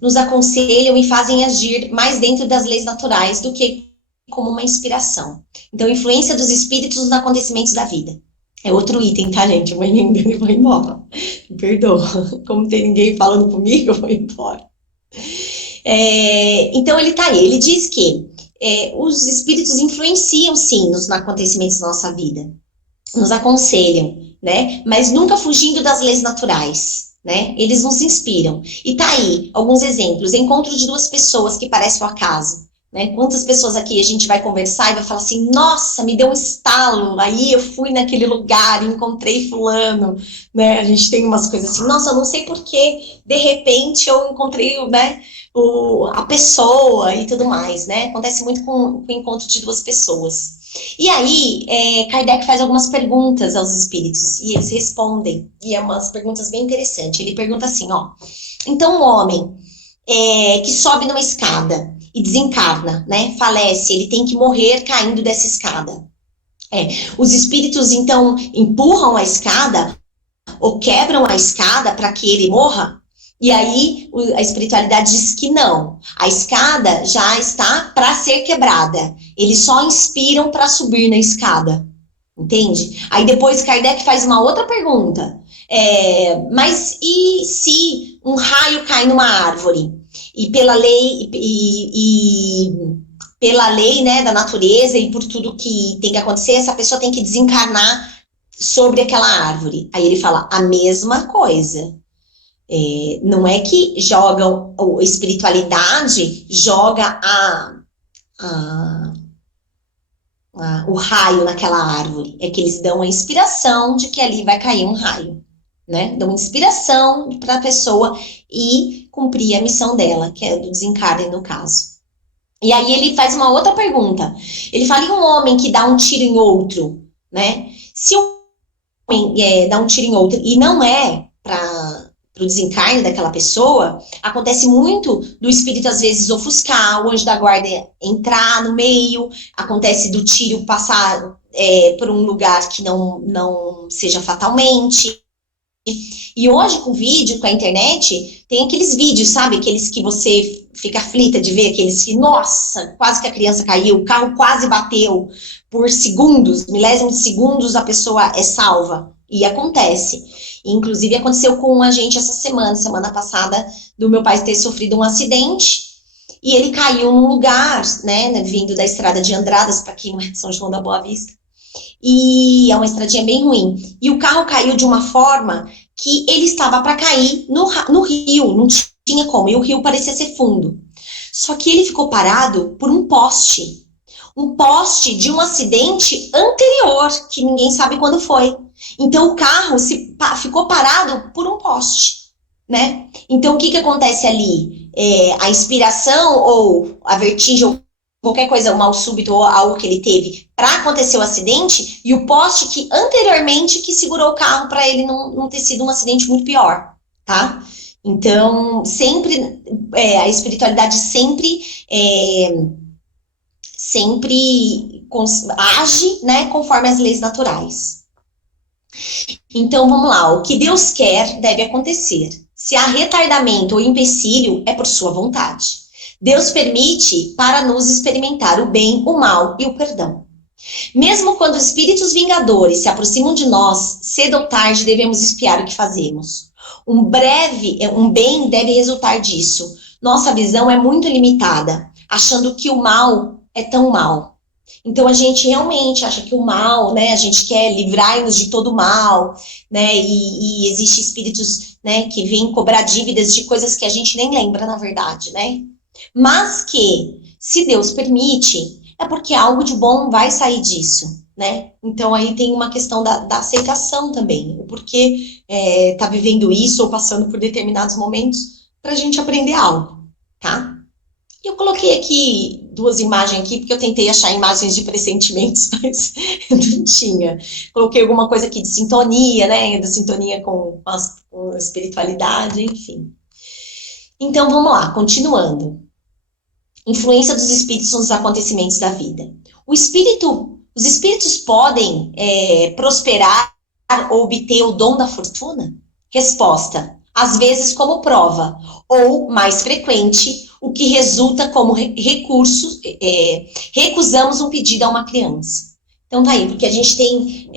nos aconselham e fazem agir mais dentro das leis naturais do que como uma inspiração. Então, influência dos espíritos nos acontecimentos da vida. É outro item, tá, gente? Eu vou emendando e vou embora. Me perdoa. Como tem ninguém falando comigo, eu vou embora. Então, ele tá aí. Ele diz que os espíritos influenciam, sim, nos acontecimentos da nossa vida. Nos aconselham, né? Mas nunca fugindo das leis naturais, né? Eles nos inspiram. E tá aí alguns exemplos. Encontro de duas pessoas que parecem um acaso. Né? Quantas pessoas aqui a gente vai conversar e vai falar assim, nossa, me deu um estalo, aí eu fui naquele lugar e encontrei fulano, né? A gente tem umas coisas assim, nossa, eu não sei porquê, de repente eu encontrei, né, a pessoa e tudo mais, né? Acontece muito com o encontro de duas pessoas. E aí, Kardec faz algumas perguntas aos espíritos e eles respondem, e é umas perguntas bem interessantes. Ele pergunta assim, ó, então um homem que sobe numa escada e desencarna, né, falece, ele tem que morrer caindo dessa escada. Os espíritos, então, empurram a escada ou quebram a escada para que ele morra? E aí a espiritualidade diz que não. A escada já está para ser quebrada. Eles só inspiram para subir na escada. Entende? Aí depois Kardec faz uma outra pergunta. Mas e se um raio cai numa árvore? E pela lei, pela lei, né, da natureza e por tudo que tem que acontecer, essa pessoa tem que desencarnar sobre aquela árvore. Aí ele fala a mesma coisa. Não é que jogam, a espiritualidade joga o raio naquela árvore. É que eles dão a inspiração de que ali vai cair um raio. Né? Dão inspiração para a pessoa ir cumprir a missão dela, que é do desencarne no caso. E aí ele faz uma outra pergunta. Ele fala, e um homem que dá um tiro em outro, né? Se um homem dá um tiro em outro e não é para o desencarne daquela pessoa, acontece muito do espírito às vezes ofuscar, o anjo da guarda entrar no meio, acontece do tiro passar por um lugar que não seja fatalmente. E hoje, com vídeo, com a internet, tem aqueles vídeos, sabe? Aqueles que você fica aflita de ver, aqueles que, nossa, quase que a criança caiu, o carro quase bateu por segundos, milésimos de segundos, a pessoa é salva. E acontece. Inclusive, aconteceu com a gente essa semana passada, do meu pai ter sofrido um acidente, e ele caiu num lugar, né, vindo da estrada de Andradas, para quem não é de São João da Boa Vista, e é uma estradinha bem ruim. E o carro caiu de uma forma que ele estava para cair no rio, não tinha como, e o rio parecia ser fundo. Só que ele ficou parado por um poste de um acidente anterior, que ninguém sabe quando foi. Então o carro ficou parado por um poste, né? Então o que acontece ali? A inspiração ou a vertigem ou qualquer coisa, um mal súbito ou algo que ele teve para acontecer o acidente, e o poste que anteriormente que segurou o carro para ele não ter sido um acidente muito pior, tá? Então, sempre, a espiritualidade sempre age, né, conforme as leis naturais. Então, vamos lá, o que Deus quer deve acontecer. Se há retardamento ou empecilho, é por sua vontade. Deus permite para nos experimentar o bem, o mal e o perdão. Mesmo quando espíritos vingadores se aproximam de nós, cedo ou tarde devemos espiar o que fazemos. Um bem deve resultar disso. Nossa visão é muito limitada, achando que o mal é tão mal. Então a gente realmente acha que o mal, né? A gente quer livrar-nos de todo o mal, né? E existe espíritos, né? Que vêm cobrar dívidas de coisas que a gente nem lembra, na verdade, né? Mas que, se Deus permite, é porque algo de bom vai sair disso, né? Então aí tem uma questão da aceitação também, o porquê tá vivendo isso ou passando por determinados momentos para a gente aprender algo, tá? Eu coloquei aqui duas imagens aqui, porque eu tentei achar imagens de pressentimentos, mas não tinha. Coloquei alguma coisa aqui de sintonia, né? Da sintonia com a espiritualidade, enfim. Então vamos lá, continuando. Influência dos espíritos nos acontecimentos da vida. Os espíritos podem prosperar ou obter o dom da fortuna? Resposta: às vezes como prova, ou, mais frequente, o que resulta como recurso, recusamos um pedido a uma criança. Então tá aí, porque a gente tem,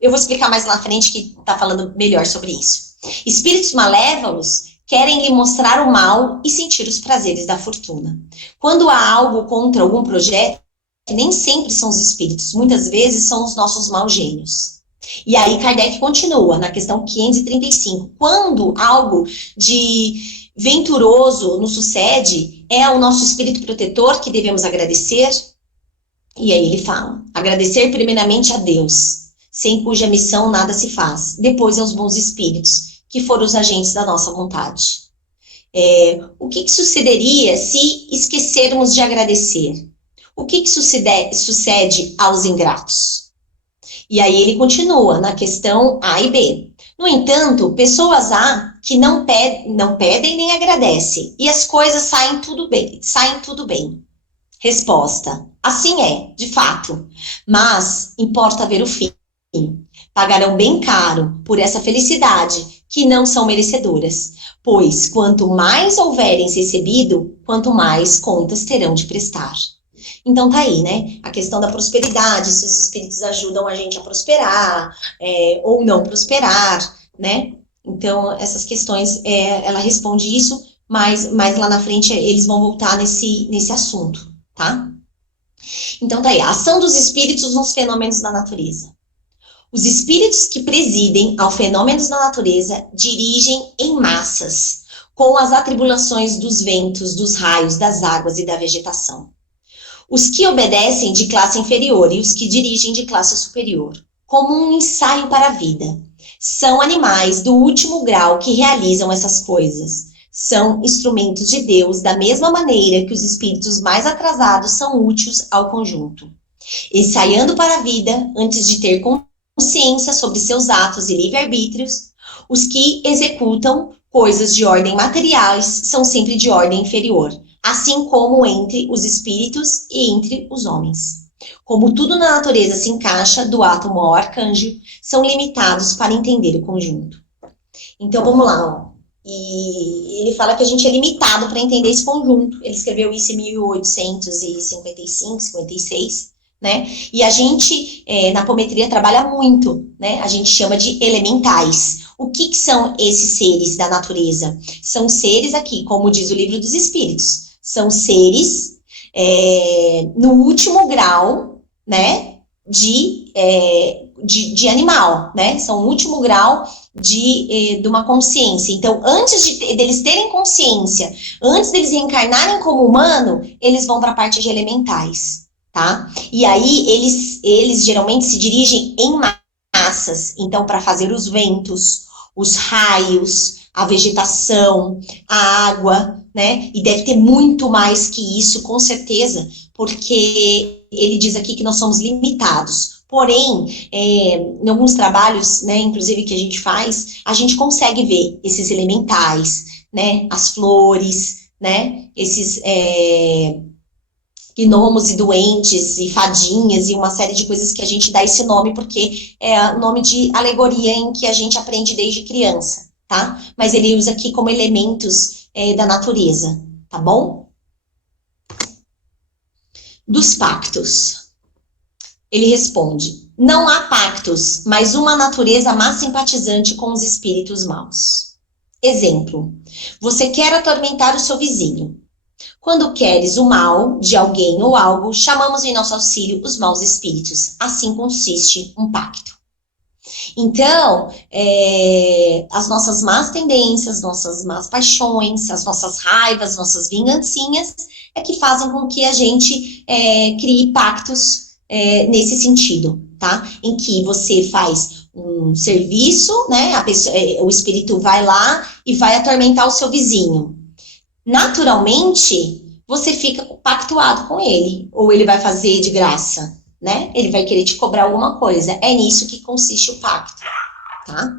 eu vou explicar mais lá na frente que tá falando melhor sobre isso. Espíritos malévolos querem lhe mostrar o mal e sentir os prazeres da fortuna. Quando há algo contra algum projeto, nem sempre são os espíritos, muitas vezes são os nossos maus gênios. E aí Kardec continua na questão 535. Quando algo de venturoso nos sucede, é ao nosso espírito protetor que devemos agradecer? E aí ele fala: agradecer primeiramente a Deus, sem cuja missão nada se faz, depois aos bons espíritos, que foram os agentes da nossa vontade. O que sucederia se esquecermos de agradecer? O que sucede aos ingratos? E aí ele continua na questão A e B. No entanto, pessoas A que não pedem nem agradecem, e as coisas saem tudo bem. Resposta: assim é, de fato, mas importa ver o fim. Pagarão bem caro por essa felicidade que não são merecedoras, pois quanto mais houverem recebido, quanto mais contas terão de prestar. Então tá aí, né? A questão da prosperidade, se os espíritos ajudam a gente a prosperar, ou não prosperar, né? Então, essas questões, ela responde isso, mas lá na frente eles vão voltar nesse assunto, tá? Então tá aí, a ação dos espíritos nos fenômenos da natureza. Os espíritos que presidem aos fenômenos da natureza dirigem em massas, com as atribulações dos ventos, dos raios, das águas e da vegetação. Os que obedecem de classe inferior e os que dirigem de classe superior, como um ensaio para a vida. São animais do último grau que realizam essas coisas. São instrumentos de Deus da mesma maneira que os espíritos mais atrasados são úteis ao conjunto. Ensaiando para a vida antes de ter consciência sobre seus atos e livre-arbítrios, os que executam coisas de ordem materiais são sempre de ordem inferior, assim como entre os espíritos e entre os homens. Como tudo na natureza se encaixa do átomo ao arcanjo, são limitados para entender o conjunto. Então vamos lá, ó. E ele fala que a gente é limitado para entender esse conjunto. Ele escreveu isso em 1855, 56, né? E a gente, na apometria, trabalha muito, né? A gente chama de elementais. O que são esses seres da natureza? São seres aqui, como diz o Livro dos Espíritos, são seres no último grau, né? De animal, né? São o último grau de uma consciência. Então, antes deles terem consciência, antes deles reencarnarem como humano, eles vão para a parte de elementais, tá? E aí, eles geralmente se dirigem em massas, então, para fazer os ventos, os raios, a vegetação, a água, né? E deve ter muito mais que isso, com certeza, porque ele diz aqui que nós somos limitados. Porém, em alguns trabalhos, né, inclusive que a gente faz, a gente consegue ver esses elementais, né, as flores, né, esses gnomos e doentes e fadinhas e uma série de coisas que a gente dá esse nome porque é o nome de alegoria em que a gente aprende desde criança, tá? Mas ele usa aqui como elementos da natureza, tá bom? Dos pactos. Ele responde: não há pactos, mas uma natureza mais simpatizante com os espíritos maus. Exemplo: você quer atormentar o seu vizinho. Quando queres o mal de alguém ou algo, chamamos em nosso auxílio os maus espíritos. Assim consiste um pacto. Então, as nossas más tendências, nossas más paixões, as nossas raivas, nossas vingancinhas, é que fazem com que a gente crie pactos nesse sentido, tá? Em que você faz um serviço, né? O espírito vai lá e vai atormentar o seu vizinho. Naturalmente, você fica pactuado com ele, ou ele vai fazer de graça, né? Ele vai querer te cobrar alguma coisa. É nisso que consiste o pacto, tá?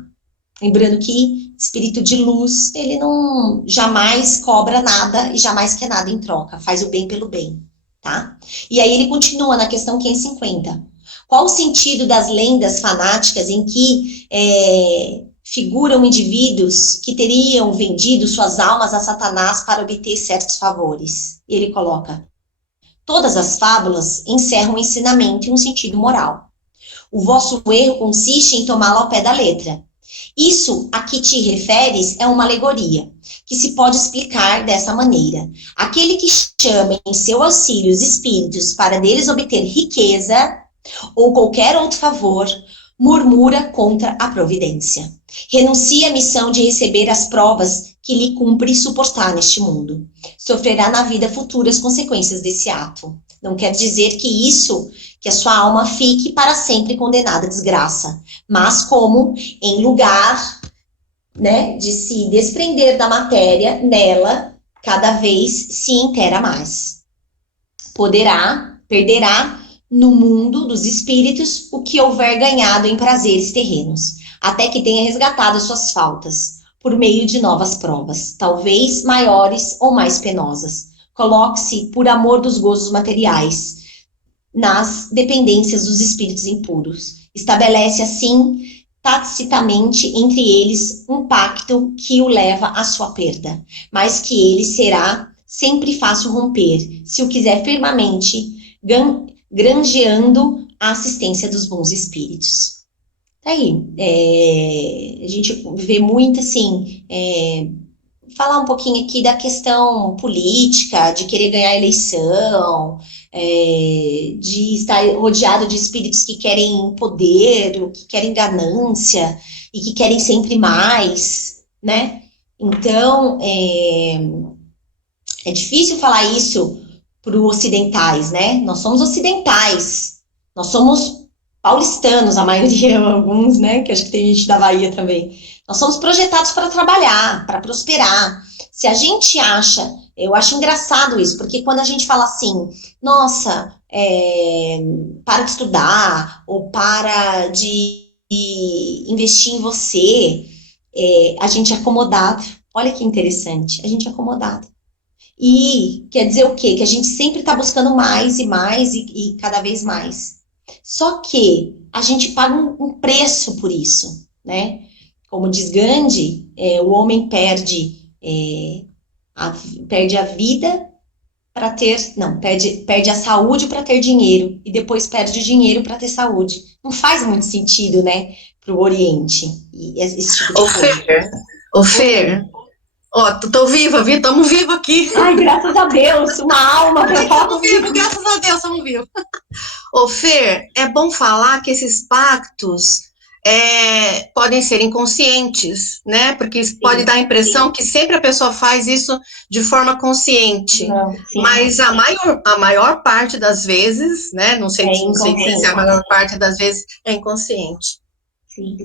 Lembrando que espírito de luz, ele não jamais cobra nada e jamais quer nada em troca, faz o bem pelo bem, tá? E aí ele continua na questão 550. Qual o sentido das lendas fanáticas em que figuram indivíduos que teriam vendido suas almas a Satanás para obter certos favores? E ele coloca: todas as fábulas encerram um ensinamento e um sentido moral. O vosso erro consiste em tomá-lo ao pé da letra. Isso a que te referes é uma alegoria, que se pode explicar dessa maneira. Aquele que chama em seu auxílio os espíritos para deles obter riqueza ou qualquer outro favor, murmura contra a providência. Renuncia à missão de receber as provas que lhe cumpre suportar neste mundo. Sofrerá na vida futura as consequências desse ato. Não quer dizer que a sua alma fique para sempre condenada à desgraça, mas como em lugar, né, de se desprender da matéria, nela cada vez se inteira mais. Perderá no mundo dos espíritos o que houver ganhado em prazeres terrenos, até que tenha resgatado suas faltas, por meio de novas provas, talvez maiores ou mais penosas. Coloque-se, por amor dos gozos materiais, nas dependências dos espíritos impuros. Estabelece, assim, tacitamente entre eles um pacto que o leva à sua perda, mas que ele será sempre fácil romper, se o quiser firmemente, granjeando a assistência dos bons espíritos. Tá aí, a gente vê muito, assim, falar um pouquinho aqui da questão política, de querer ganhar eleição, de estar rodeado de espíritos que querem poder, que querem ganância, e que querem sempre mais, né? Então, é difícil falar isso para os ocidentais, né? Nós somos ocidentais, nós somos paulistanos, a maioria, alguns, né? Que acho que tem gente da Bahia também. Nós somos projetados para trabalhar, para prosperar. Se a gente acha, eu acho engraçado isso, porque quando a gente fala assim, nossa, para de estudar, ou para de investir em você, a gente é acomodado. Olha que interessante, a gente é acomodado. E quer dizer o quê? Que a gente sempre está buscando mais e mais e cada vez mais. Só que a gente paga um preço por isso, né? Como diz Gandhi, o homem perde a vida para ter... Não, perde a saúde para ter dinheiro e depois perde o dinheiro para ter saúde. Não faz muito sentido, né? Para o Oriente, esse tipo de coisa. Ô Fer, ó, tô viva, viu? Tamo vivo aqui. Ai, graças a Deus, uma alma para falar Tamo vivo, comigo. graças a Deus, tamo vivo. Ô Fer, é bom falar que esses pactos podem ser inconscientes, né? Porque pode dar a impressão que sempre a pessoa faz isso de forma consciente. Não, sim. Mas a maior parte das vezes, né? Não sei se a maior parte das vezes é inconsciente. Sim.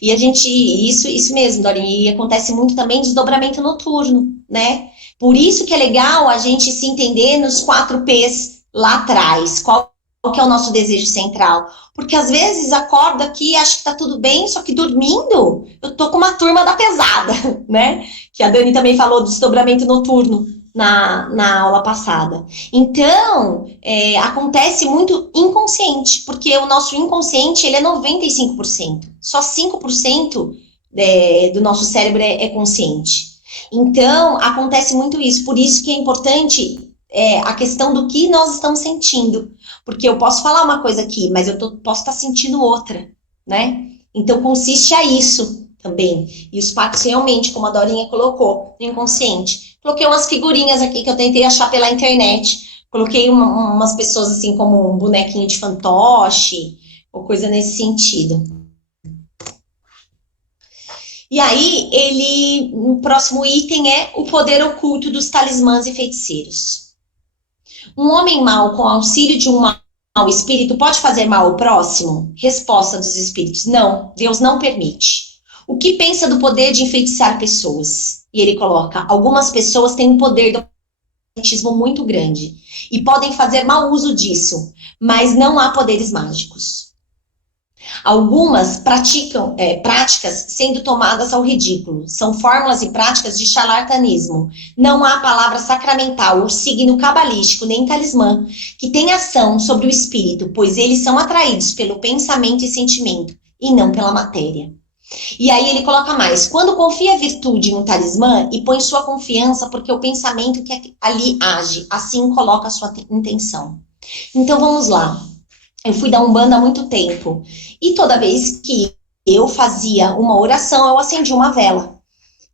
E a gente, isso mesmo, Dorinha, e acontece muito também desdobramento noturno, né? Por isso que é legal a gente se entender nos 4 P's lá atrás. Qual que é o nosso desejo central? Porque às vezes acorda aqui, acha que tá tudo bem, só que dormindo, eu tô com uma turma da pesada, né? Que a Dani também falou do desdobramento noturno na aula passada. Então, acontece muito inconsciente, porque o nosso inconsciente, ele é 95%. Só 5% do nosso cérebro é consciente. Então, acontece muito isso. Por isso que é importante a questão do que nós estamos sentindo. Porque eu posso falar uma coisa aqui, mas posso estar sentindo outra, né? Então, consiste a isso também. E os pactos realmente, como a Dorinha colocou, no inconsciente. Coloquei umas figurinhas aqui que eu tentei achar pela internet. Coloquei umas pessoas assim como um bonequinho de fantoche, ou coisa nesse sentido. E aí, o próximo item é o poder oculto dos talismãs e feiticeiros. Um homem mau, com auxílio de um mau espírito, pode fazer mal ao próximo? Resposta dos espíritos: não, Deus não permite. O que pensa do poder de enfeitiçar pessoas? E ele coloca: algumas pessoas têm um poder do magnetismo muito grande e podem fazer mau uso disso, mas não há poderes mágicos. Algumas práticas sendo tomadas ao ridículo. São fórmulas e práticas de charlatanismo. Não há palavra sacramental ou signo cabalístico, nem talismã, que tenha ação sobre o espírito, pois eles são atraídos pelo pensamento e sentimento, e não pela matéria. E aí ele coloca mais: quando confia a virtude em um talismã e põe sua confiança porque o pensamento que ali age, assim coloca a sua intenção. Então vamos lá. Eu fui da Umbanda há muito tempo. E toda vez que eu fazia uma oração, eu acendia uma vela.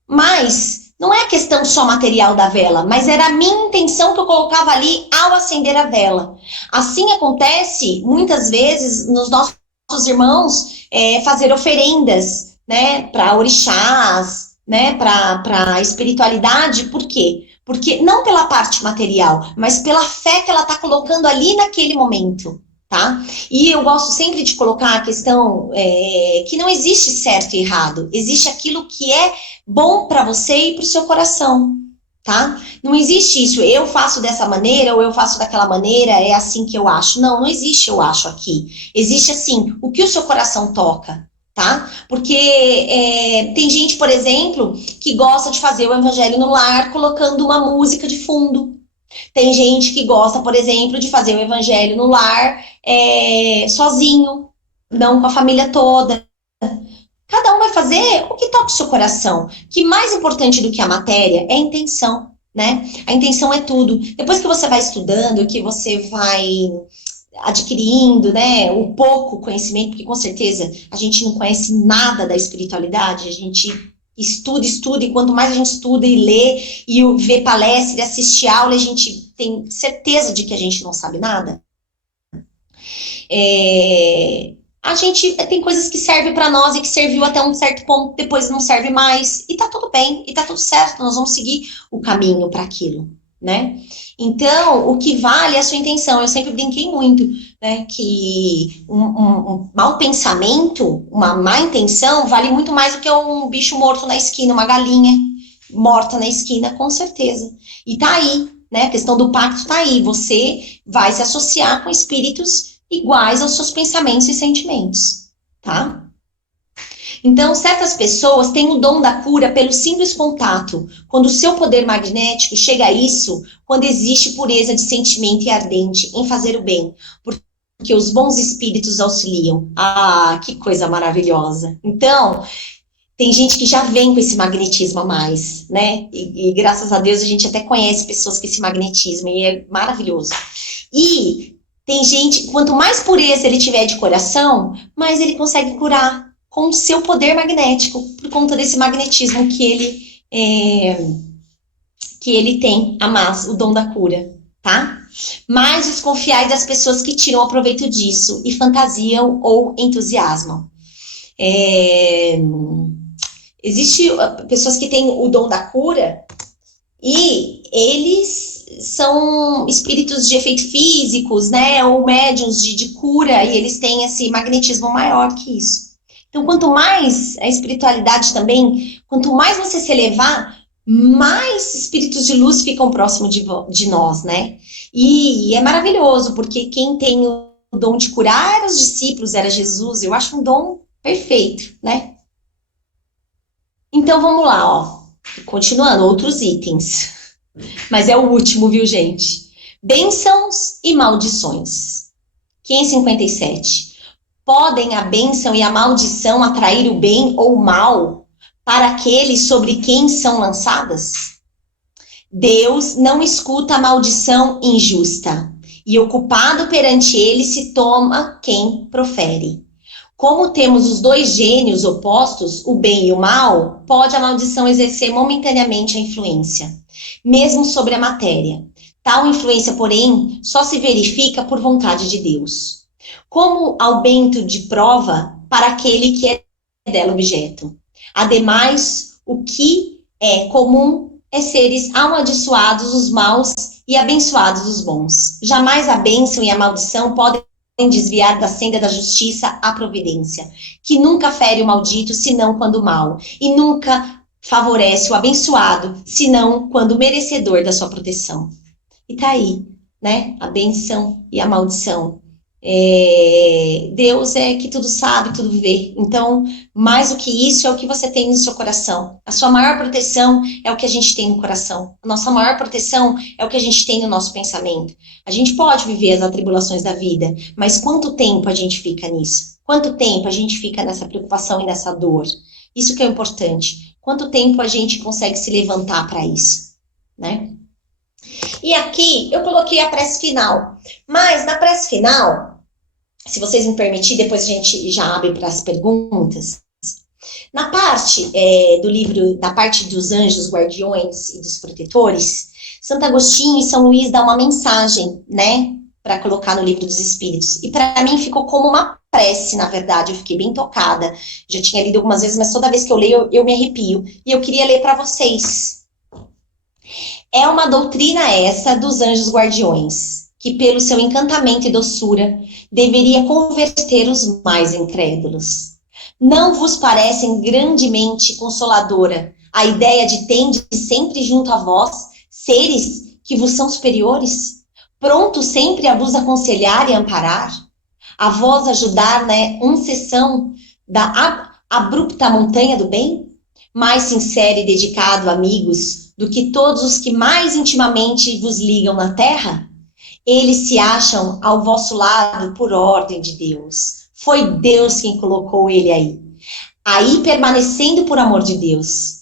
Mas não é a questão só material da vela, mas era a minha intenção que eu colocava ali ao acender a vela. Assim acontece, muitas vezes, nos nossos irmãos, fazer oferendas, né, para orixás, né, para a espiritualidade. Por quê? Porque não pela parte material, mas pela fé que ela está colocando ali naquele momento. Tá? E eu gosto sempre de colocar a questão que não existe certo e errado, existe aquilo que é bom para você e para o seu coração, tá? Não existe isso, eu faço dessa maneira ou eu faço daquela maneira, é assim que eu acho. Não existe eu acho aqui. Existe assim, o que o seu coração toca, tá? Porque tem gente, por exemplo, que gosta de fazer o evangelho no lar colocando uma música de fundo. Tem gente que gosta, por exemplo, de fazer o evangelho no lar sozinho, não com a família toda. Cada um vai fazer o que toca o seu coração. Que mais importante do que a matéria é a intenção, né? A intenção é tudo. Depois que você vai estudando, que você vai adquirindo, né, o pouco conhecimento, porque com certeza a gente não conhece nada da espiritualidade, a gente estuda, e quanto mais a gente estuda e lê, e vê palestra e assiste aula, a gente tem certeza de que a gente não sabe nada. A gente tem coisas que servem para nós e que serviu até um certo ponto, depois não serve mais, e tá tudo bem, e tá tudo certo, nós vamos seguir o caminho para aquilo, né? Então, o que vale é a sua intenção. Eu sempre brinquei muito, né, que um mau pensamento, uma má intenção, vale muito mais do que um bicho morto na esquina, uma galinha morta na esquina, com certeza. E tá aí, né, a questão do pacto tá aí. Você vai se associar com espíritos iguais aos seus pensamentos e sentimentos, tá? Então, certas pessoas têm o dom da cura pelo simples contato, quando o seu poder magnético chega a isso, quando existe pureza de sentimento e ardente em fazer o bem, porque os bons espíritos auxiliam. Ah, que coisa maravilhosa! Então, tem gente que já vem com esse magnetismo a mais, né? E graças a Deus a gente até conhece pessoas com esse magnetismo, e é maravilhoso. E tem gente, quanto mais pureza ele tiver de coração, mais ele consegue curar com o seu poder magnético, por conta desse magnetismo que ele tem, o dom da cura, tá? Mas desconfiai das pessoas que tiram proveito disso e fantasiam ou entusiasmam. Existem pessoas que têm o dom da cura e eles são espíritos de efeitos físicos, né, ou médiuns de cura, e eles têm esse magnetismo maior que isso. Então, quanto mais a espiritualidade também, quanto mais você se elevar, mais espíritos de luz ficam próximo de nós, né? E é maravilhoso, porque quem tem o dom de curar era os discípulos, era Jesus. Eu acho um dom perfeito, né? Então, vamos lá, ó. Continuando, outros itens. Mas é o último, viu, gente? Bênçãos e maldições. 557. Podem a bênção e a maldição atrair o bem ou o mal para aqueles sobre quem são lançadas? Deus não escuta a maldição injusta, e ocupado perante ele se toma quem profere. Como temos os dois gênios opostos, o bem e o mal, pode a maldição exercer momentaneamente a influência, mesmo sobre a matéria. Tal influência, porém, só se verifica por vontade de Deus, como aumento de prova para aquele que é dela objeto. Ademais, o que é comum é seres amaldiçoados os maus e abençoados os bons. Jamais a bênção e a maldição podem desviar da senda da justiça a providência, que nunca fere o maldito, senão quando mal, e nunca favorece o abençoado, senão quando merecedor da sua proteção. E tá aí, né? A benção e a maldição. Deus é que tudo sabe, tudo vê. Então, mais do que isso é o que você tem no seu coração. A sua maior proteção é o que a gente tem no coração. A nossa maior proteção é o que a gente tem no nosso pensamento. A gente pode viver as atribulações da vida, mas quanto tempo a gente fica nisso? Quanto tempo a gente fica nessa preocupação e nessa dor? Isso que é importante. Quanto tempo a gente consegue se levantar para isso, né? E aqui eu coloquei a prece final. Mas na prece final, se vocês me permitirem, depois a gente já abre para as perguntas. Na parte do livro, da parte dos anjos guardiões e dos protetores, Santo Agostinho e São Luís dão uma mensagem, né, para colocar no livro dos Espíritos. E para mim ficou como uma prece, na verdade, eu fiquei bem tocada. Já tinha lido algumas vezes, mas toda vez que eu leio, eu me arrepio. E eu queria ler para vocês. É uma doutrina essa dos anjos guardiões, que pelo seu encantamento e doçura, deveria converter os mais incrédulos. Não vos parecem grandemente consoladora a ideia de tendes sempre junto a vós seres que vos são superiores, prontos sempre a vos aconselhar e amparar, a vós ajudar na unção da abrupta montanha do bem? Mais sincero e dedicado, amigos, do que todos os que mais intimamente vos ligam na terra? Eles se acham ao vosso lado por ordem de Deus. Foi Deus quem colocou ele aí. Aí permanecendo por amor de Deus,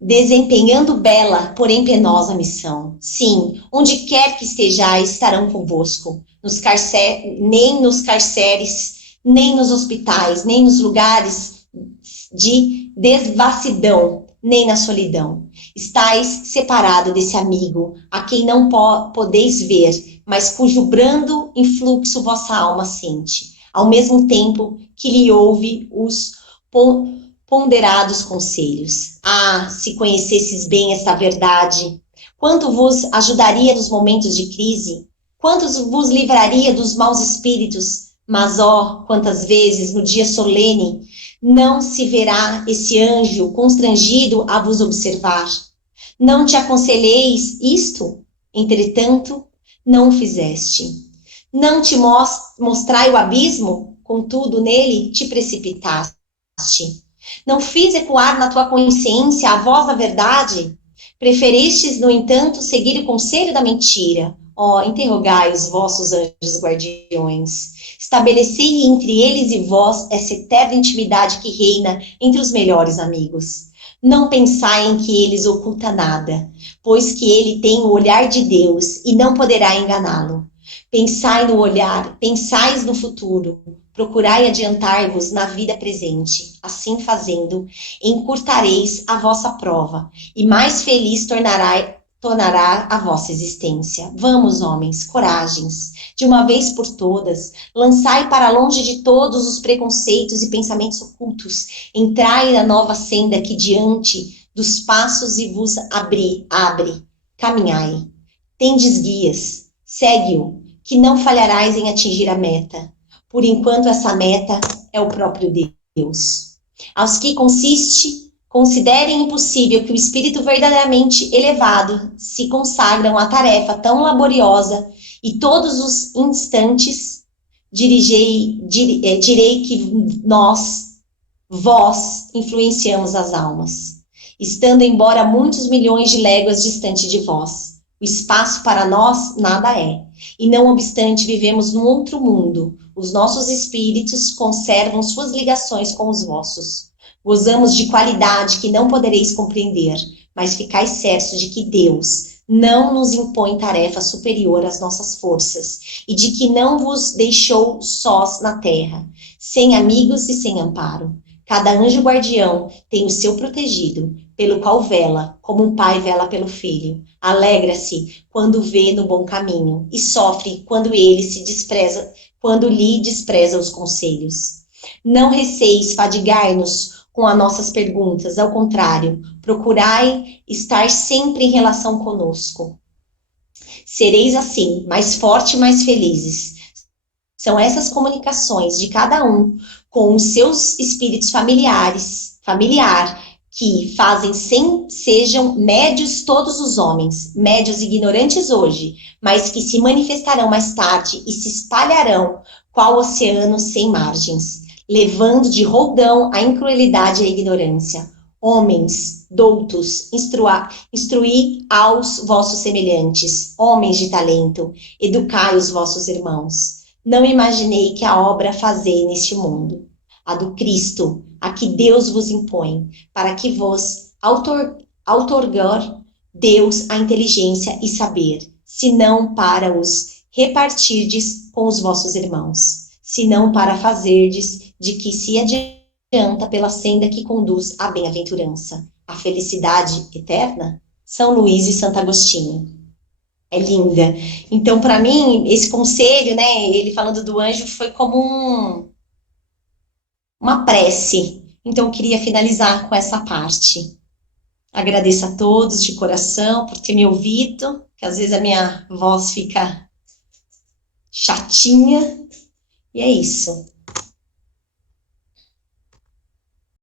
desempenhando bela, porém penosa missão. Sim, onde quer que estejais, estarão convosco. Nem nos carcéres, nem nos hospitais, nem nos lugares de devassidão, nem na solidão. Estais separado desse amigo, a quem não podeis ver, mas cujo brando influxo vossa alma sente, ao mesmo tempo que lhe ouve os ponderados conselhos. Ah, se conhecesses bem esta verdade, quanto vos ajudaria nos momentos de crise, quanto vos livraria dos maus espíritos, mas ó, quantas vezes no dia solene não se verá esse anjo constrangido a vos observar. Não te aconselheis isto? Entretanto, não o fizeste. Não te mostrai o abismo? Contudo, nele te precipitaste. Não fiz ecoar na tua consciência a voz da verdade? Preferistes, no entanto, seguir o conselho da mentira. Ó, interrogai os vossos anjos guardiões. Estabelecei entre eles e vós essa eterna intimidade que reina entre os melhores amigos. Não pensai em que eles oculta nada, pois que ele tem o olhar de Deus e não poderá enganá-lo. Pensai no olhar, pensais no futuro, procurai adiantar-vos na vida presente. Assim fazendo, encurtareis a vossa prova e mais feliz tornará a vossa existência. Vamos, homens, coragens, de uma vez por todas, lançai para longe de todos os preconceitos e pensamentos ocultos, entrai na nova senda que diante dos passos e vos abre, caminhai. Tendes guias, segue-o, que não falharás em atingir a meta. Por enquanto essa meta é o próprio Deus. Aos que considerem impossível que o espírito verdadeiramente elevado se consagram à tarefa tão laboriosa e todos os instantes direi que vós, influenciamos as almas, estando embora muitos milhões de léguas distante de vós. O espaço para nós nada é, e não obstante vivemos num outro mundo. Os nossos espíritos conservam suas ligações com os vossos. Gozamos de qualidade que não podereis compreender, mas ficai certos de que Deus não nos impõe tarefa superior às nossas forças, e de que não vos deixou sós na terra, sem amigos e sem amparo. Cada anjo guardião tem o seu protegido, pelo qual vela, como um pai vela pelo filho. Alegra-se quando vê no bom caminho, e sofre quando ele se despreza, quando lhe despreza os conselhos. Não receis fadigar-nos com as nossas perguntas, ao contrário, procurai estar sempre em relação conosco. Sereis assim, mais forte e mais felizes. São essas comunicações de cada um com os seus espíritos familiar, que fazem sejam médios todos os homens, médios ignorantes hoje, mas que se manifestarão mais tarde e se espalharão qual oceano sem margens, levando de roldão a incruelidade e a ignorância. Homens doutos, instruí aos vossos semelhantes, homens de talento, educai os vossos irmãos. Não imaginei que a obra fazei neste mundo, a do Cristo, a que Deus vos impõe, para que vos outorgar Deus a inteligência e saber, senão para os repartirdes com os vossos irmãos, senão para fazerdes de que se adianta pela senda que conduz à bem-aventurança, a felicidade eterna? São Luís e Santo Agostinho. É linda. Então, para mim, esse conselho, né, ele falando do anjo, foi como uma prece. Então, eu queria finalizar com essa parte. Agradeço a todos de coração por ter me ouvido, que às vezes a minha voz fica chatinha. E é isso.